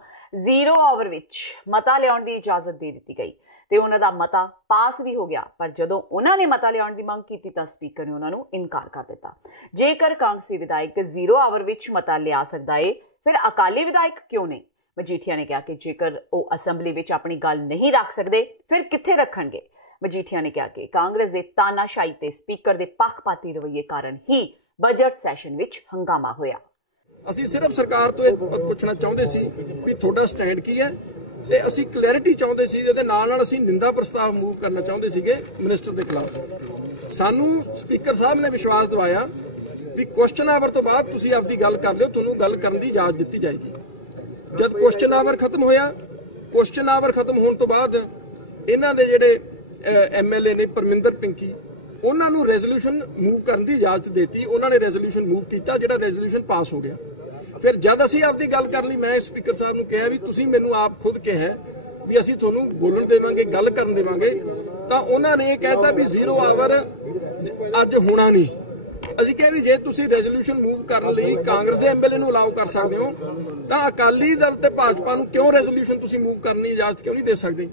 0 ਓਵਰ ਵਿੱਚ ਮਤਾ ਲਿਆਉਣ ਦੀ ਇਜਾਜ਼ਤ ਦੇ ਦਿੱਤੀ ਗਈ ਤੇ ਉਹਨਾਂ ਦਾ ਮਤਾ ਪਾਸ ਵੀ ਹੋ ਗਿਆ, ਪਰ ਜਦੋਂ ਉਹਨਾਂ ਨੇ ਮਤਾ ਲਿਆਉਣ ਦੀ ਮੰਗ ਕੀਤੀ ਤਾਂ ਸਪੀਕਰ ਨੇ ਉਹਨਾਂ ਨੂੰ ਇਨਕਾਰ ਕਰ ਦਿੱਤਾ। ਜੇਕਰ ਕਾਂਗਰਸੀ ਵਿਧਾਇਕ 0 ਓਵਰ ਵਿੱਚ ਮਤਾ ਲਿਆ ਸਕਦਾ ਏ, ਫਿਰ ਅਕਾਲੀ ਵਿਧਾਇਕ ਕਿਉਂ ਨਹੀਂ? ਮਜੀਠੀਆ ਨੇ ਕਿਹਾ ਕਿ ਜੇਕਰ ਉਹ ਅਸੈਂਬਲੀ ਵਿੱਚ ਆਪਣੀ ਗੱਲ ਨਹੀਂ ਰੱਖ ਸਕਦੇ, ਫਿਰ ਕਿੱਥੇ ਰੱਖਣਗੇ? ਮਜੀਠੀਆ ਨੇ ਕਿਹਾ ਕਿ ਕਾਂਗਰਸ ਦੇ ਤਾਨਾਸ਼ਾਹੀ ਤੇ ਸਪੀਕਰ ਦੇ ਪੱਖਪਾਤੀ ਰਵੱਈਏ ਕਾਰਨ ਹੀ ਬਜਟ ਸੈਸ਼ਨ ਵਿੱਚ ਹੰਗਾਮਾ ਹੋਇਆ। ਅਸੀਂ ਸਿਰਫ ਸਰਕਾਰ ਤੋਂ ਇਹ ਪੁੱਛਣਾ ਚਾਹੁੰਦੇ ਸੀ ਵੀ ਤੁਹਾਡਾ ਸਟੈਂਡ ਕੀ ਹੈ, ਤੇ ਅਸੀਂ ਕਲੈਰਿਟੀ ਚਾਹੁੰਦੇ ਸੀ। ਇਹਦੇ ਨਾਲ ਅਸੀਂ ਨਿੰਦਾ ਪ੍ਰਸਤਾਵ ਮੂਵ ਕਰਨਾ ਚਾਹੁੰਦੇ ਸੀਗੇ ਮਿਨਿਸਟਰ ਦੇ ਖਿਲਾਫ। ਸਾਨੂੰ ਸਪੀਕਰ ਸਾਹਿਬ ਨੇ ਵਿਸ਼ਵਾਸ ਦਿਵਾਇਆ ਵੀ ਕੁਐਸਚਨ ਆਵਰ ਤੋਂ ਬਾਅਦ ਤੁਸੀਂ ਆਪਦੀ ਗੱਲ ਕਰ ਲਿਓ, ਤੁਹਾਨੂੰ ਗੱਲ ਕਰਨ ਦੀ ਇਜਾਜ਼ਤ ਦਿੱਤੀ ਜਾਏਗੀ। ਜਦ ਕੁਐਸਚਨ ਆਵਰ ਖਤਮ ਹੋਇਆ, ਕੁਐਸਚਨ ਆਵਰ ਖਤਮ ਹੋਣ ਤੋਂ ਬਾਅਦ ਇਹਨਾਂ ਦੇ ਜਿਹੜੇ ਐਮਐਲਏ ਨੇ ਪਰਮਿੰਦਰ ਪਿੰਕੀ, ਉਹਨਾਂ ਨੂੰ ਰੈਜ਼ੋਲੂਸ਼ਨ ਮੂਵ ਕਰਨ ਦੀ ਇਜਾਜ਼ਤ ਦਿੱਤੀ। ਉਹਨਾਂ ਨੇ ਰੈਜ਼ੋਲੂਸ਼ਨ ਮੂਵ ਕੀਤਾ, ਜਿਹੜਾ ਰੈਜ਼ੋਲੂਸ਼ਨ ਪਾਸ ਹੋ ਗਿਆ। ਫਿਰ ਜਦ ਅਸੀਂ ਆਪਦੀ ਗੱਲ ਕਰ ਲਈ, ਮੈਂ ਸਪੀਕਰ ਸਾਹਿਬ ਨੂੰ ਕਿਹਾ ਵੀ ਤੁਸੀਂ ਮੈਨੂੰ ਆਪ ਖੁਦ ਕਿਹਾ ਵੀ ਅਸੀਂ ਤੁਹਾਨੂੰ ਬੋਲਣ ਦੇਵਾਂਗੇ, ਗੱਲ ਕਰਨ ਦੇਵਾਂਗੇ, ਤਾਂ ਉਹਨਾਂ ਨੇ ਇਹ ਕਹਿਤਾ ਵੀ 0 ਆਵਰ ਅੱਜ ਹੋਣਾ ਨਹੀਂ। ਅਸੀਂ ਕਿਹਾ ਵੀ ਜੇ ਤੁਸੀਂ ਰੈਜ਼ੋਲੂਸ਼ਨ ਮੂਵ ਕਰਨ ਲਈ ਕਾਂਗਰਸ ਦੇ ਐਮਐਲਏ ਨੂੰ ਅਲਾਉ ਕਰ ਸਕਦੇ ਹੋ, ਤਾਂ ਅਕਾਲੀ ਦਲ ਤੇ ਭਾਜਪਾ ਨੂੰ ਕਿਉਂ ਰੈਜ਼ੋਲੂਸ਼ਨ ਤੁਸੀਂ ਮੂਵ ਕਰਨ ਦੀ ਇਜਾਜ਼ਤ ਕਿਉਂ ਨਹੀਂ ਦੇ ਸਕਦੇ?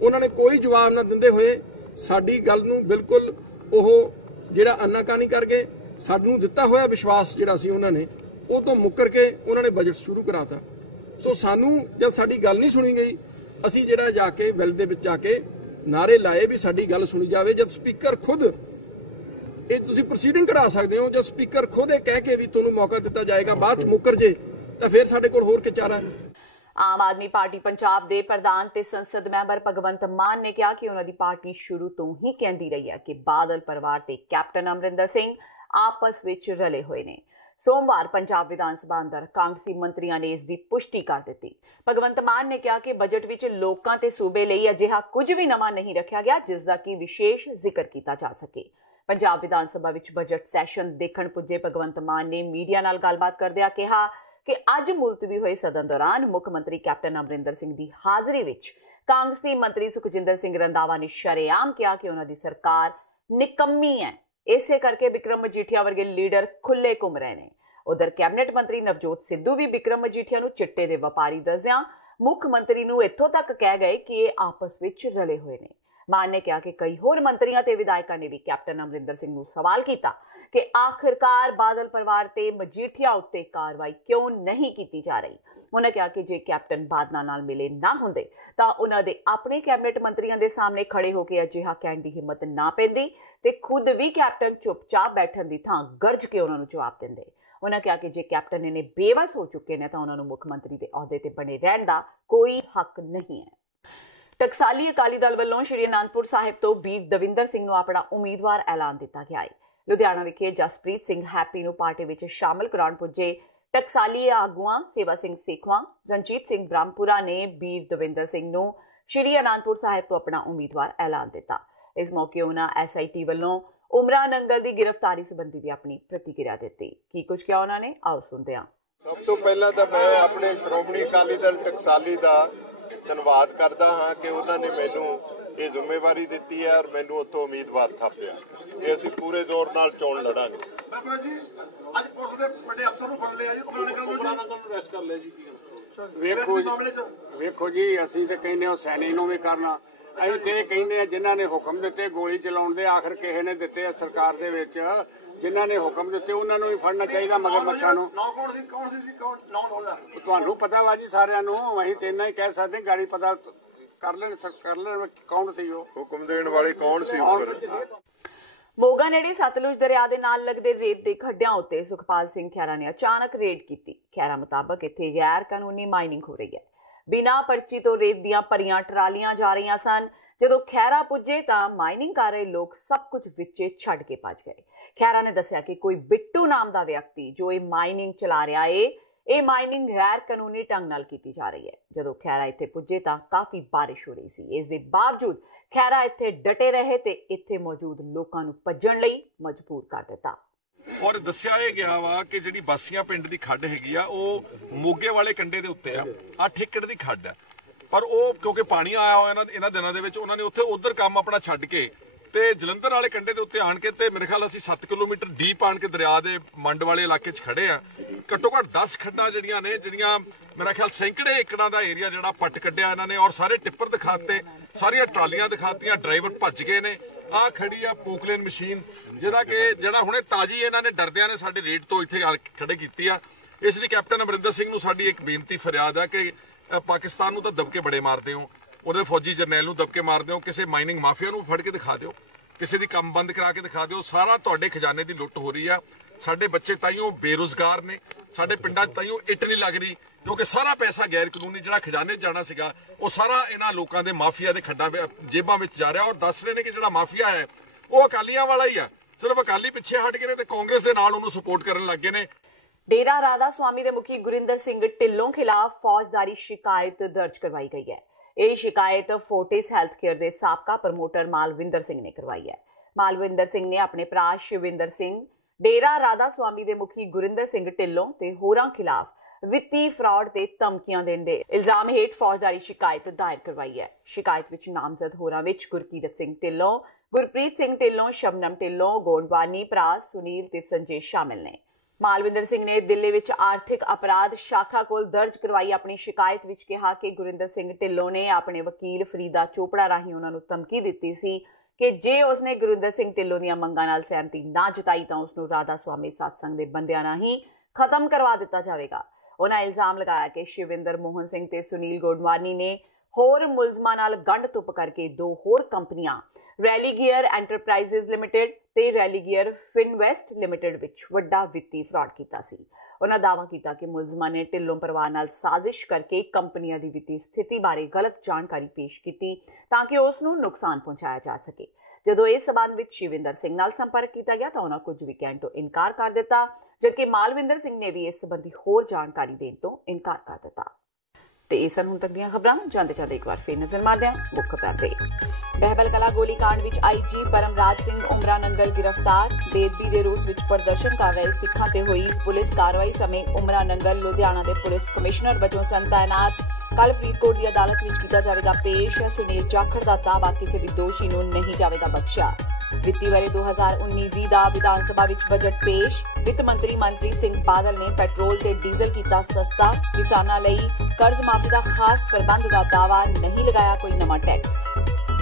ਉਹਨਾਂ ਨੇ ਕੋਈ ਜਵਾਬ ਨਾ ਦਿੰਦੇ ਹੋਏ ਸਾਡੀ ਗੱਲ ਨੂੰ ਬਿਲਕੁਲ ਉਹ ਜਿਹੜਾ ਅਨਾਕਾਨੀ ਕਰ ਗਏ। ਸਾਨੂੰ ਦਿੱਤਾ ਹੋਇਆ ਵਿਸ਼ਵਾਸ ਜਿਹੜਾ ਸੀ ਉਹਨਾਂ ਨੇ ਉਹ ਤੋਂ ਮੁੱਕਰ ਕੇ ਉਹਨਾਂ ਨੇ ਬਜਟ ਸ਼ੁਰੂ ਕਰਾਤਾ। ਸੋ ਸਾਨੂੰ ਜਦ ਸਾਡੀ ਗੱਲ ਨਹੀਂ ਸੁਣੀ ਗਈ, ਅਸੀਂ ਜਿਹੜਾ ਜਾ ਕੇ ਵੈਲ ਦੇ ਵਿੱਚ ਜਾ ਕੇ ਨਾਰੇ ਲਾਏ ਵੀ ਸਾਡੀ ਗੱਲ ਸੁਣੀ ਜਾਵੇ। ਜਦ ਸਪੀਕਰ ਖੁਦ ਇਹ ਤੁਸੀਂ ਪ੍ਰੋਸੀਡਿੰਗ ਕਢਾ ਸਕਦੇ ਹੋ, ਜਦ ਸਪੀਕਰ ਖੁਦ ਇਹ ਕਹਿ ਕੇ ਵੀ ਤੁਹਾਨੂੰ ਮੌਕਾ ਦਿੱਤਾ ਜਾਏਗਾ, ਬਾਅਦ ਚ ਮੁੱਕਰ ਜੇ ਤਾਂ ਫਿਰ ਸਾਡੇ ਕੋਲ ਹੋਰ ਕੀ ਚਾਰਾ ਹੈ। ਆਮ ਆਦਮੀ ਪਾਰਟੀ ਪੰਜਾਬ ਦੇ ਪ੍ਰਧਾਨ ਤੇ ਸੰਸਦ ਮੈਂਬਰ ਭਗਵੰਤ ਮਾਨ ਨੇ ਕਿਹਾ ਕਿ ਉਹਨਾਂ ਦੀ ਪਾਰਟੀ ਸ਼ੁਰੂ ਤੋਂ ਹੀ ਕਹਿੰਦੀ ਰਹੀ ਹੈ ਕਿ ਬਾਦਲ ਪਰਿਵਾਰ ਤੇ ਕੈਪਟਨ ਅਮਰਿੰਦਰ ਸਿੰਘ ਆਪਸ ਵਿੱਚ ਰਲੇ ਹੋਏ ਨੇ। ਸੋਮਵਾਰ ਪੰਜਾਬ ਵਿਧਾਨ ਸਭਾ ਅੰਦਰ ਕਾਂਗਰਸੀ ਮੰਤਰੀਆਂ ਨੇ ਇਸ ਦੀ ਪੁਸ਼ਟੀ ਕਰ ਦਿੱਤੀ। ਭਗਵੰਤ ਮਾਨ ਨੇ ਕਿਹਾ ਕਿ ਬਜਟ ਵਿੱਚ ਲੋਕਾਂ ਤੇ ਸੂਬੇ ਲਈ ਅਜਿਹਾ ਕੁਝ ਵੀ ਨਵਾਂ ਨਹੀਂ ਰੱਖਿਆ ਗਿਆ ਜਿਸ ਦਾ ਕਿ ਵਿਸ਼ੇਸ਼ ਜ਼ਿਕਰ ਕੀਤਾ ਜਾ ਸਕੇ। ਪੰਜਾਬ ਵਿਧਾਨ ਸਭਾ ਵਿੱਚ ਬਜਟ ਸੈਸ਼ਨ ਦੇਖਣ ਪੁੱਜੇ ਭਗਵੰਤ ਮਾਨ ਨੇ ਮੀਡੀਆ ਨਾਲ ਗੱਲਬਾਤ ਕਰਦਿਆਂ ਕਿਹਾ ਕਿ ਅੱਜ ਮੁਲਤਵੀ ਹੋਏ ਸਦਨ ਦੌਰਾਨ ਮੁੱਖ ਮੰਤਰੀ ਕੈਪਟਨ ਅਮਰਿੰਦਰ ਸਿੰਘ ਦੀ ਹਾਜ਼ਰੀ ਵਿੱਚ ਕਾਂਗਰਸੀ ਮੰਤਰੀ ਸੁਖਜਿੰਦਰ ਸਿੰਘ ਰੰਧਾਵਾ ਨੇ ਸ਼ਰੇਆਮ ਕਿਹਾ ਕਿ ਉਹਨਾਂ ਦੀ ਸਰਕਾਰ ਨਿਕੰਮੀ ਹੈ। ਇਸੇ ਕਰਕੇ ਬਿਕਰਮ ਮਜੀਠੀਆ ਵਰਗੇ ਲੀਡਰ ਖੁੱਲੇ ਘੁੰਮ ਰਹੇ ਨੇ। ਉਧਰ ਕੈਬਨਿਟ ਮੰਤਰੀ ਨਵਜੋਤ ਸਿੱਧੂ ਵੀ ਬਿਕਰਮ ਮਜੀਠੀਆ ਨੂੰ ਚਿੱਟੇ ਦੇ ਵਪਾਰੀ ਦੱਸਿਆ ਮੁੱਖ ਮੰਤਰੀ ਨੂੰ ਇੱਥੋਂ ਤੱਕ ਕਹਿ ਗਏ ਕਿ ਇਹ ਆਪਸ ਵਿੱਚ ਰਲੇ ਹੋਏ ਨੇ। ਮਾਨ ਨੇ ਕਿਹਾ ਕਿ ਕਈ ਹੋਰ ਮੰਤਰੀਆਂ ਤੇ ਵਿਧਾਇਕਾਂ ਨੇ ਵੀ ਕੈਪਟਨ ਅਮਰਿੰਦਰ ਸਿੰਘ ਨੂੰ ਸਵਾਲ ਕੀਤਾ ਕਿ ਆਖਿਰਕਾਰ ਬਾਦਲ ਪਰਿਵਾਰ ਤੇ ਮਜੀਠੀਆ ਉੱਤੇ ਕਾਰਵਾਈ ਕਿਉਂ ਨਹੀਂ ਕੀਤੀ ਜਾ ਰਹੀ। ਉਹਨਾਂ ਕਿਹਾ ਕਿ ਜੇ ਕੈਪਟਨ ਬਾਦਲਾਂ ਨਾਲ ਮਿਲੇ ਨਾ ਹੁੰਦੇ ਤਾਂ ਉਹਨਾਂ ਦੇ ਆਪਣੇ ਕੈਬਨਿਟ ਮੰਤਰੀਆਂ ਦੇ ਸਾਹਮਣੇ ਖੜੇ ਹੋ ਕੇ ਅਜਿਹਾ ਕਹਿਣ ਦੀ ਹਿੰਮਤ ਨਾ ਪੈਂਦੀ ਤੇ ਖੁਦ ਵੀ ਕੈਪਟਨ ਚੁੱਪਚਾਪ ਬੈਠਣ ਦੀ ਥਾਂ ਗਰਜ ਕੇ ਉਹਨਾਂ ਨੂੰ ਜਵਾਬ ਦਿੰਦੇ। ਉਹਨਾਂ ਕਿਹਾ ਕਿ ਜੇ ਕੈਪਟਨ ਇਹਨੇ ਬੇਵਸ ਹੋ ਚੁੱਕੇ ਨੇ ਤਾਂ ਉਹਨਾਂ ਨੂੰ ਮੁੱਖ ਮੰਤਰੀ ਦੇ ਅਹੁਦੇ ਤੇ ਬਣੇ ਰਹਿਣ ਦਾ ਕੋਈ ਹੱਕ ਨਹੀਂ ਹੈ। ਟਕਸਾਲੀ ਅਕਾਲੀ ਦਲ ਵੱਲੋਂ ਸ਼੍ਰੀ ਅਨੰਦਪੁਰ ਸਾਹਿਬ ਤੋਂ ਵੀਰ ਦਵਿੰਦਰ ਸਿੰਘ ਨੂੰ ਆਪਣਾ ਉਮੀਦਵਾਰ ਐਲਾਨ ਦਿੱਤਾ ਗਿਆ ਹੈ। ਲੁਧਿਆਣਾ ਵਿਖੇ ਜਸਪ੍ਰੀਤ ਸਿੰਘ ਹੈਪੀ ਨੂੰ ਪਾਰਟੀ ਵਿੱਚ ਸ਼ਾਮਲ ਕਰਾਉਣ ਪੁੱਜੇ ਟਕਸਾਲੀ ਆਗੂਆਂ ਸੇਵਾ ਸਿੰਘ ਸੇਖਵਾਂ, ਰਣਜੀਤ ਸਿੰਘ ਬ੍ਰਹਮਪੁਰਾ ਨੇ ਵੀਰ ਦਵਿੰਦਰ ਸਿੰਘ ਨੂੰ ਸ਼੍ਰੀ ਅਨੰਦਪੁਰ ਸਾਹਿਬ ਤੋਂ ਆਪਣਾ ਉਮੀਦਵਾਰ ਐਲਾਨ ਦਿੱਤਾ। ਇਸ ਮੌਕੇ ਉਹਨਾਂ ਐਸਆਈਟੀ ਵੱਲੋਂ ਉਮਰਾ ਨੰਗਲ ਦੀ ਗ੍ਰਿਫਤਾਰੀ ਸੰਬੰਧੀ ਵੀ ਆਪਣੀ ਪ੍ਰਤੀਕਿਰਿਆ ਦਿੱਤੀ। ਕੀ ਕੁਝ ਕਿਹਾ ਉਹਨਾਂ ਨੇ, ਆਓ ਸੁਣਦੇ ਹਾਂ। ਸਭ ਤੋਂ ਪਹਿਲਾਂ ਤਾਂ ਮੈਂ ਆਪਣੇ ਸ਼੍ਰੋਮਣੀ ਅਕਾਲੀ ਦਲ ਟਕਸਾਲੀ ਦਾ ਧੰਨਵਾਦ ਕਰਦਾ ਹਾਂ ਕਿ ਉਹਨਾਂ ਨੇ ਮੈਨੂੰ ਇਹ ਜ਼ਿੰਮੇਵਾਰੀ ਦਿੱਤੀ ਹੈ ਔਰ ਮੈਨੂੰ ਉੱਥੋਂ ਉਮੀਦਵਾਰ ਥਾਪਿਆ ਕਿ ਅਸੀਂ ਪੂਰੇ ਜ਼ੋਰ ਨਾਲ ਚੋਣ ਲੜਾਂਗੇ। ਅੱਜ ਪੁਲਿਸ ਦੇ ਵੱਡੇ ਅਫਸਰ ਨੂੰ ਫੜ ਲਿਆ ਜੀ, ਉਮਰਾ ਨੰਗਲ ਨੂੰ ਅਰੈਸਟ ਕਰ ਲਿਆ ਜੀ। ਵੇਖੋ ਜੀ, ਅਸੀਂ ਤੇ ਕਹਿੰਦੇ ਹਾਂ ਸੈਨਿਕ ਨੂੰ ਵੀ ਕਰਨਾ, ਅਸੀਂ ਤੇ ਕਹਿੰਦੇ ਹਾਂ ਜਿਨ੍ਹਾਂ ਨੇ ਹੁਕਮ ਦਿੱਤੇ ਗੋਲੀ ਚਲਾਉਣ ਦੇ, ਆਖਰ ਕਿਸੇ ਨੇ ਦਿੱਤੇ ਆ ਸਰਕਾਰ ਦੇ ਵਿੱਚ, ਜਿਨ੍ਹਾਂ ਨੇ ਹੁਕਮ ਦਿੱਤੇ ਉਹਨਾਂ ਨੂੰ ਵੀ ਫੜਨਾ ਚਾਹੀਦਾ ਮਗਰ ਮੱਛਾਂ ਨੂੰ। ਤੁਹਾਨੂੰ ਪਤਾ ਵਾ ਜੀ ਸਾਰਿਆਂ ਨੂੰ, ਅਸੀਂ ਤੇ ਇੰਨਾ ਹੀ ਕਹਿ ਸਕਦੇ ਗਾੜੀ ਪਤਾ ਕਰ ਲੈਣ ਕੌਣ ਸੀ ਉਹ ਹੁਕਮ ਦੇਣ ਵਾਲੇ ਕੌਣ ਸੀ। ਮੋਗਾ ਨੇੜੇ ਸਤਲੁਜ ਦਰਿਆ ਦੇ ਨਾਲ ਲੱਗਦੇ ਰੇਤ ਦੇ ਖੱਡਿਆਂ ਉੱਤੇ ਸੁਖਪਾਲ ਸਿੰਘ ਖਹਿਰਾ ਨੇ ਅਚਾਨਕ ਰੇਡ ਕੀਤੀ। ਖਹਿਰਾ ਮੁਤਾਬਕ ਇੱਥੇ ਗੈਰ ਕਾਨੂੰਨੀ ਮਾਈਨਿੰਗ ਹੋ ਰਹੀ ਹੈ। ਬਿਨਾਂ ਪਰਚੀ ਤੋਂ ਰੇਤ ਦੀਆਂ ਭਰੀਆਂ ਟਰਾਲੀਆਂ ਜਾ ਰਹੀਆਂ ਸਨ। ਜਦੋਂ ਖਹਿਰਾ ਪੁੱਜੇ ਤਾਂ ਮਾਈਨਿੰਗ ਕਰ ਰਹੇ ਲੋਕ ਸਭ ਕੁਝ ਵਿੱਚੇ ਛੱਡ ਕੇ ਭੱਜ ਗਏ। ਖਹਿਰਾ ਨੇ ਦੱਸਿਆ ਕਿ ਕੋਈ ਬਿੱਟੂ ਨਾਮ ਦਾ ਵਿਅਕਤੀ ਜੋ ਇਹ ਮਾਈਨਿੰਗ ਚਲਾ ਰਿਹਾ ਏ, ਇਹ ਮਾਈਨਿੰਗ ਗੈਰ ਕਾਨੂੰਨੀ ਢੰਗ ਨਾਲ ਕੀਤੀ ਜਾ ਰਹੀ ਹੈ। ਜਦੋਂ ਖਹਿਰਾ ਇੱਥੇ ਪੁੱਜੇ ਤਾਂ ਕਾਫੀ ਬਾਰਿਸ਼ ਹੋ ਰਹੀ ਸੀ। ਇਸ ਦੇ ਬਾਵਜੂਦ ਖਹਿਰਾ ਇੱਥੇ ਡਟੇ ਰਹੇ ਤੇ ਇੱਥੇ ਮੌਜੂਦ ਲੋਕਾਂ ਨੂੰ ਭੱਜਣ ਲਈ ਮਜਬੂਰ ਕਰ ਦਿੱਤਾ। ਔਰ ਦੱਸਿਆ ਇਹ ਗਿਆ ਵਾ ਕਿ ਜਿਹੜੀ ਬਾਸੀਆਂ ਪਿੰਡ ਦੀ ਖੱਡ ਹੈਗੀ ਆ ਉਹ ਮੋਗੇ ਵਾਲੇ ਕੰਢੇ ਦੇ ਉੱਤੇ ਆ 8 ਏਕੜ ਦੀ ਖੱਡ ਹੈ, ਪਰ ਉਹ ਕਿਉਂਕਿ ਪਾਣੀ ਆਇਆ ਹੋਇਆ ਇਹਨਾਂ ਦਿਨਾਂ ਦੇ ਵਿੱਚ ਉਹਨਾਂ ਨੇ ਉੱਥੇ ਉਧਰ ਕੰਮ ਆਪਣਾ ਛੱਡ ਕੇ ਤੇ ਜਲੰਧਰ ਵਾਲੇ ਕੰਢੇ ਦੇ ਉੱਤੇ ਆਣ ਕੇ ਤੇ ਮੇਰੇ ਖਿਆਲ ਅਸੀਂ 7 ਕਿਲੋਮੀਟਰ ਡੀਪ ਆਣ ਕੇ ਦਰਿਆ ਦੇ ਮੰਡ ਵਾਲੇ ਇਲਾਕੇ 'ਚ ਖੜੇ ਆ ਘੱਟੋ ਘੱਟ 10 ਖੱਡਾਂ ਜਿਹੜੀਆਂ ਨੇ, ਜਿਹੜੀਆਂ ਮੇਰਾ ਖਿਆਲ ਸੈਂਕੜੇ ਏਕੜਾਂ ਦਾ ਏਰੀਆ ਜਿਹੜਾ ਪੱਟ ਕੱਢਿਆ ਇਹਨਾਂ ਨੇ, ਔਰ ਸਾਰੇ ਟਿੱਪਰ ਦਿਖਾਤੇ, ਸਾਰੀਆਂ ਟਰਾਲੀਆਂ ਦਿਖਾਤੀਆਂ, ਡਰਾਈਵਰ ਭੱਜ ਗਏ ਨੇ। ਆਹ ਖੜੀ ਆ ਪੋਕਲੇਨ ਮਸ਼ੀਨ, ਜਿਹੜਾ ਹੁਣੇ ਤਾਜੀ ਇਹਨਾਂ ਨੇ ਡਰਦਿਆਂ ਨੇ ਸਾਡੇ ਰੇਟ ਤੋਂ ਇੱਥੇ ਖੜੇ ਕੀਤੀ ਆ। ਇਸ ਲਈ ਕੈਪਟਨ ਅਮਰਿੰਦਰ ਸਿੰਘ ਨੂੰ ਸਾਡੀ ਇੱਕ ਬੇਨਤੀ ਫਰਿਆਦ ਹੈ ਕਿ ਪਾਕਿਸਤਾਨ ਨੂੰ ਤਾਂ ਦਬਕੇ ਬੜੇ ਮਾਰਦੇ ਹੋ, ਉਹਦੇ ਫੌਜੀ ਜਰਨੈਲ ਨੂੰ ਦਬਕੇ ਮਾਰਦੇ ਹੋ, ਕਿਸੇ ਮਾਈਨਿੰਗ ਮਾਫੀਆ ਨੂੰ ਫੜ ਕੇ ਦਿਖਾ ਦਿਓ, ਕਿਸੇ ਦੀ ਕੰਮ ਬੰਦ ਕਰਾ ਕੇ ਦਿਖਾ ਦਿਓ। ਸਾਰਾ ਤੁਹਾਡੇ ਖਜ਼ਾਨੇ ਦੀ ਲੁੱਟ ਹੋ ਰਹੀ ਆ। ਸਾਡੇ ਬੱਚੇ ਤਾਈਓ ਬੇਰੁਜ਼ਗਾਰ ਨੇ, ਸਾਡੇ ਪਿੰਡਾਂ 'ਚ ਤਾਈਓ ਇੱਟ ਨਹੀਂ ਲੱਗ ਰਹੀ, ਕਿਉਂਕਿ ਸਾਰਾ ਪੈਸਾ ਗੈਰ ਕਾਨੂੰਨੀ ਜਿਹੜਾ ਖਜ਼ਾਨੇ 'ਚ ਜਾਣਾ ਸੀਗਾ ਉਹ ਸਾਰਾ ਇਹਨਾਂ ਲੋਕਾਂ ਦੇ ਮਾਫੀਆ ਦੇ ਖੱਡਾਂ ਜੇਬਾਂ ਵਿੱਚ ਜਾ ਰਿਹਾ। ਔਰ ਦੱਸ ਰਹੇ ਨੇ ਕਿ ਜਿਹੜਾ ਮਾਫੀਆ ਹੈ ਉਹ ਅਕਾਲੀਆਂ ਵਾਲਾ ਹੀ ਆ, ਸਿਰਫ ਅਕਾਲੀ ਪਿੱਛੇ ਹਟ ਗਏ ਨੇ ਤੇ ਕਾਂਗਰਸ ਦੇ ਨਾਲ ਉਹਨੂੰ ਸਪੋਰਟ ਕਰਨ ਲੱਗ ਗਏ ਨੇ। ਡੇਰਾ ਰਾਧਾ ਸਵਾਮੀ ਦੇ ਮੁਖੀ ਗੁਰਿੰਦਰ ਸਿੰਘ ਢਿੱਲੋਂ ਖਿਲਾਫ ਫੌਜਦਾਰੀ ਸ਼ਿਕਾਇਤ ਦਰਜ ਕਰਵਾਈ ਗਈ ਹੈ। ਇਹ ਸ਼ਿਕਾਇਤ ਫੋਰਟਿਸ ਹੈਲਥ ਕੇਅਰ ਦੇ ਸਾਬਕਾ ਪ੍ਰਮੋਟਰ ਮਾਲਵਿੰਦਰ ਸਿੰਘ ਨੇ ਕਰਵਾਈ ਹੈ। ਮਾਲਵਿੰਦਰ ਸਿੰਘ ਨੇ ਆਪਣੇ ਭਰਾ ਸ਼ਿਵਿੰਦਰ ਸਿੰਘ, ਡੇਰਾ ਰਾਧਾ ਸਵਾਮੀ ਦੇ ਮੁਖੀ ਗੁਰਿੰਦਰ ਸਿੰਘ ਢਿੱਲੋਂ ਤੇ ਹੋਰਾਂ ਖਿਲਾਫ ਵਿੱਤੀ ਫਰਾਡ ਤੇ ਧਮਕੀਆਂ ਦੇਣ ਦੇ ਇਲਜ਼ਾਮ ਹੇਠ ਫੌਜਦਾਰੀ ਸ਼ਿਕਾਇਤ ਦਾਇਰ ਕਰਵਾਈ ਹੈ। ਸ਼ਿਕਾਇਤ ਵਿੱਚ ਨਾਮਜ਼ਦ ਹੋਰਾਂ ਵਿੱਚ ਗੁਰਕੀਰਤ ਸਿੰਘ ਢਿੱਲੋਂ, ਗੁਰਪ੍ਰੀਤ ਸਿੰਘ ਢਿੱਲੋਂ, ਸ਼ਬਨਮ ਢਿੱਲੋਂ, ਗੋਂਡਵਾਨੀ ਭਰਾ ਸੁਨੀਲ ਤੇ ਸੰਜੇ ਸ਼ਾਮਿਲ ਨੇ। ਮਾਲਵਿੰਦਰ ਸਿੰਘ ਨੇ ਦਿੱਲੀ ਵਿੱਚ ਆਰਥਿਕ ਅਪਰਾਧ ਸ਼ਾਖਾ ਕੋਲ ਦਰਜ ਕਰਵਾਈ ਆਪਣੀ ਸ਼ਿਕਾਇਤ ਵਿੱਚ ਕਿਹਾ ਕਿ ਗੁਰਿੰਦਰ ਸਿੰਘ ਢਿੱਲੋਂ ਨੇ ਆਪਣੇ ਵਕੀਲ ਫਰੀਦਾ ਚੋਪੜਾ ਰਾਹੀਂ ਉਹਨਾਂ ਨੂੰ ਧਮਕੀ ਦਿੱਤੀ ਸੀ ਕਿ ਜੇ ਉਸਨੇ ਗੁਰਿੰਦਰ ਸਿੰਘ ਢਿੱਲੋਂ ਦੀਆਂ ਮੰਗਾਂ ਨਾਲ ਸਹਿਮਤੀ ਨਾ ਜਤਾਈ ਤਾਂ ਉਸ ਨੂੰ ਰਾਧਾ ਸਵਾਮੀ ਸਤਸੰਗ ਦੇ ਬੰਦਿਆਂ ਰਾਹੀਂ ਖਤਮ ਕਰਵਾ ਦਿੱਤਾ ਜਾਵੇਗਾ। ਉਹਨਾਂ ਇਲਜ਼ਾਮ ਲਗਾਇਆ ਕਿ ਸ਼ਿਵਿੰਦਰ ਮੋਹਨ ਸਿੰਘ ਤੇ ਸੁਨੀਲ ਗੋਡਵਾਨੀ ਨੇ ਹੋਰ ਮੁਲਜ਼ਮਾਂ ਨਾਲ ਗੰਢ ਤੁਪ ਕਰਕੇ 2 ਹੋਰ ਕੰਪਨੀਆਂ ਰੈਲੀਗੀਅਰ ਐਂਟਰਪ੍ਰਾਈਜ਼ਸ ਲਿਮਿਟਿਡ ਤੇ ਰੈਲੀਗੀਅਰ ਫਿਨਵੈਸਟ ਲਿਮਿਟਿਡ ਵਿੱਚ ਵੱਡਾ ਵਿੱਤੀ ਫਰਾਡ ਕੀਤਾ ਸੀ। ਉਹਨਾਂ ਦਾਅਵਾ ਕੀਤਾ ਕਿ ਮੁਲਜ਼ਮਾਂ ਨੇ ਢਿੱਲੋਂ ਪਰਿਵਾਰ ਨਾਲ ਸਾਜ਼ਿਸ਼ ਕਰਕੇ ਕੰਪਨੀਆਂ ਦੀ ਵਿੱਤੀ ਸਥਿਤੀ ਬਾਰੇ ਗਲਤ ਜਾਣਕਾਰੀ ਪੇਸ਼ ਕੀਤੀ ਤਾਂ ਕਿ ਉਸ ਨੂੰ ਨੁਕਸਾਨ ਪਹੁੰਚਾਇਆ ਜਾ ਸਕੇ। ਜਦੋਂ ਇਸ ਸਬੰਧ ਵਿੱਚ ਸ਼ਿਵਿੰਦਰ ਸਿੰਘ ਨਾਲ ਸੰਪਰਕ ਕੀਤਾ ਗਿਆ ਤਾਂ ਉਹਨਾਂ ਕੁਝ ਵੀ ਕਹਿਣ ਤੋਂ ਇਨਕਾਰ ਕਰ ਦਿੱਤਾ, ਜਦਕਿ ਮਾਲਵਿੰਦਰ ਸਿੰਘ ਨੇ ਵੀ ਇਸ ਸੰਬੰਧੀ ਹੋਰ ਜਾਣਕਾਰੀ ਦੇਣ ਤੋਂ ਇਨਕਾਰ ਕਰ ਦਿੱਤਾ। ਤੇ ਇਹ ਸਨ ਹੁਣ ਤੱਕ ਦੀਆਂ ਖਬਰਾਂ। ਜਾਂਦੇ ਇੱਕ ਵਾਰ ਫਿਰ ਨਜ਼ਰ ਮਾਰਦੇ ਹਾਂ ਮੁੱਖ ਖਬਰਾਂ ਤੇ। ਬਹਿਬਲ ਕਲਾ ਗੋਲੀकांड ਵਿੱਚ ਆਈਜੀ ਪਰਮਰਾਜ ਸਿੰਘ ਉਮਰਾ ਨੰਗਲ ਗ੍ਰਿਫਤਾਰ। ਬੇਦਬੀ ਦੇ ਰੋਸ ਵਿੱਚ ਪ੍ਰਦਰਸ਼ਨ ਕਰ ਰਹੇ ਸਿੱਖਾਂ ਤੇ ਹੋਈ ਪੁਲਿਸ ਕਾਰਵਾਈ ਸਮੇਂ ਉਮਰਾ ਨੰਗਲ ਲੁਧਿਆਣਾ ਦੇ ਪੁਲਿਸ ਕਮਿਸ਼ਨਰ ਵਜੋਂ ਸਨ ਤਾਇਨਾਤ। ਕੱਲ ਫਰੀਦਕੋਟ ਦੀ ਅਦਾਲਤ ਵਿੱਚ ਕੀਤਾ ਜਾਵੇਗਾ ਪੇਸ਼। ਸੁਨੀਲ ਜਾਖੜ ਦਾ ਦਾਅਵਾ ਕਿਸੇ ਵੀ ਦੋਸ਼ੀ ਨੂੰ ਨਹੀਂ ਜਾਵੇਗਾ ਬਖਸ਼ਿਆ। ਵਿੱਤੀ ਵਰ੍ਹੇ 2019-20 ਦਾ ਵਿਧਾਨ ਸਭਾ ਵਿੱਚ ਬਜਟ ਪੇਸ਼। ਵਿੱਤ ਮੰਤਰੀ ਮਨਪ੍ਰੀਤ ਸਿੰਘ ਬਾਦਲ ਨੇ ਪੈਟਰੋਲ ਤੇ ਡੀਜ਼ਲ ਕੀਤਾ ਸਸਤਾ। ਕਿਸਾਨਾਂ ਲਈ ਕਰਜ਼ ਮਾਫੀ ਦਾ ਖਾਸ ਪ੍ਰਬੰਧ ਦਾ ਦਾਅਵਾ, ਨਹੀਂ ਲਗਾਇਆ ਕੋਈ ਨਵਾਂ ਟੈਕਸ।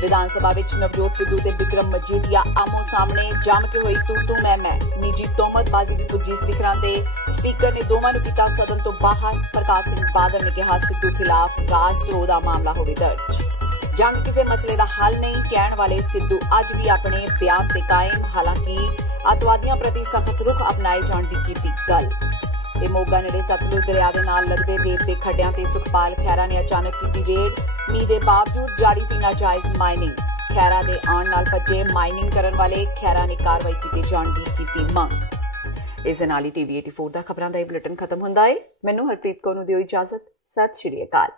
ਵਿਧਾਨ ਸਭਾ ਵਿੱਚ ਨਵਜੋਤ ਸਿੱਧੂ ਤੇ ਬਿਕਰਮ ਮਜੀਠੀਆ ਆਮੋ ਸਾਹਮਣੇ ਜੰਮ ਕੇ ਹੋਈ ਤੂੰ ਮੈਂ ਨਿੱਜੀ ਤੋਹਮਤਬਾਜ਼ੀ ਦੀ ਪੁੱਜੀ ਸਿਖਰਾਂ ਤੇ ਸਪੀਕਰ ਨੇ ਦੋਵਾਂ ਨੂੰ ਕੀਤਾ ਸਦਨ ਤੋਂ ਬਾਹਰ। ਪ੍ਰਕਾਸ਼ ਸਿੰਘ ਬਾਦਲ ਨੇ ਕਿਹਾ ਸਿੱਧੂ ਖਿਲਾਫ ਰਾਜ ਧਰੋਹ ਦਾ ਮਾਮਲਾ ਹੋਵੇ ਦਰਜ। ਜੰਗ ਕਿਸੇ ਮਸਲੇ ਦਾ ਹੱਲ ਨਹੀਂ ਕਹਿਣ ਵਾਲੇ ਸਿੱਧੂ ਅੱਜ ਵੀ ਆਪਣੇ ਬਿਆਨ ਤੇ ਕਾਇਮ। ਹਾਲਾਂਕਿ ਅੱਤਵਾਦੀਆਂ ਪ੍ਰਤੀ ਸਖਤ ਰੁਖ ਅਪਣਾਏ ਜਾਣ ਦੀ ਕੀਤੀ ਗੱਲ। ਤੇ ਮੋਗਾ ਨੇੜੇ ਸਤਲੁਜ ਦਰਿਆ ਦੇ ਨਾਲ ਲੱਗਦੇ ਰੇਤ ਦੇ ਖੱਡਿਆਂ ਤੇ ਸੁਖਪਾਲ ਖਹਿਰਾ ਨੇ ਅਚਾਨਕ ਕੀਤੀ ਰੇਡ। ਮੀਂਹ ਦੇ ਬਾਵਜੂਦ ਜਾਰੀ ਸੀ ਨਾਜਾਇਜ਼ ਮਾਈਨਿੰਗ। ਖਹਿਰਾ ਦੇ ਆਉਣ ਨਾਲ ਭੱਜੇ ਮਾਈਨਿੰਗ ਕਰਨ ਵਾਲੇ। ਖਹਿਰਾ ਨੇ ਕਾਰਵਾਈ ਕੀਤੇ ਜਾਣ ਦੀ ਕੀਤੀ ਮੰਗ। ਇਸ ਦੇ ਨਾਲ ਹੀ TV 84 ਦਾ ਖਬਰਾਂ ਦਾ ਇਹ ਬੁਲੇਟਿਨ ਖਤਮ ਹੁੰਦਾ ਹੈ। ਮੈਨੂੰ ਹਰਪ੍ਰੀਤ ਕੌਰ ਨੂੰ ਦਿਓ ਇਜਾਜ਼ਤ। ਸਤਿ ਸ਼੍ਰੀ ਅਕਾਲ।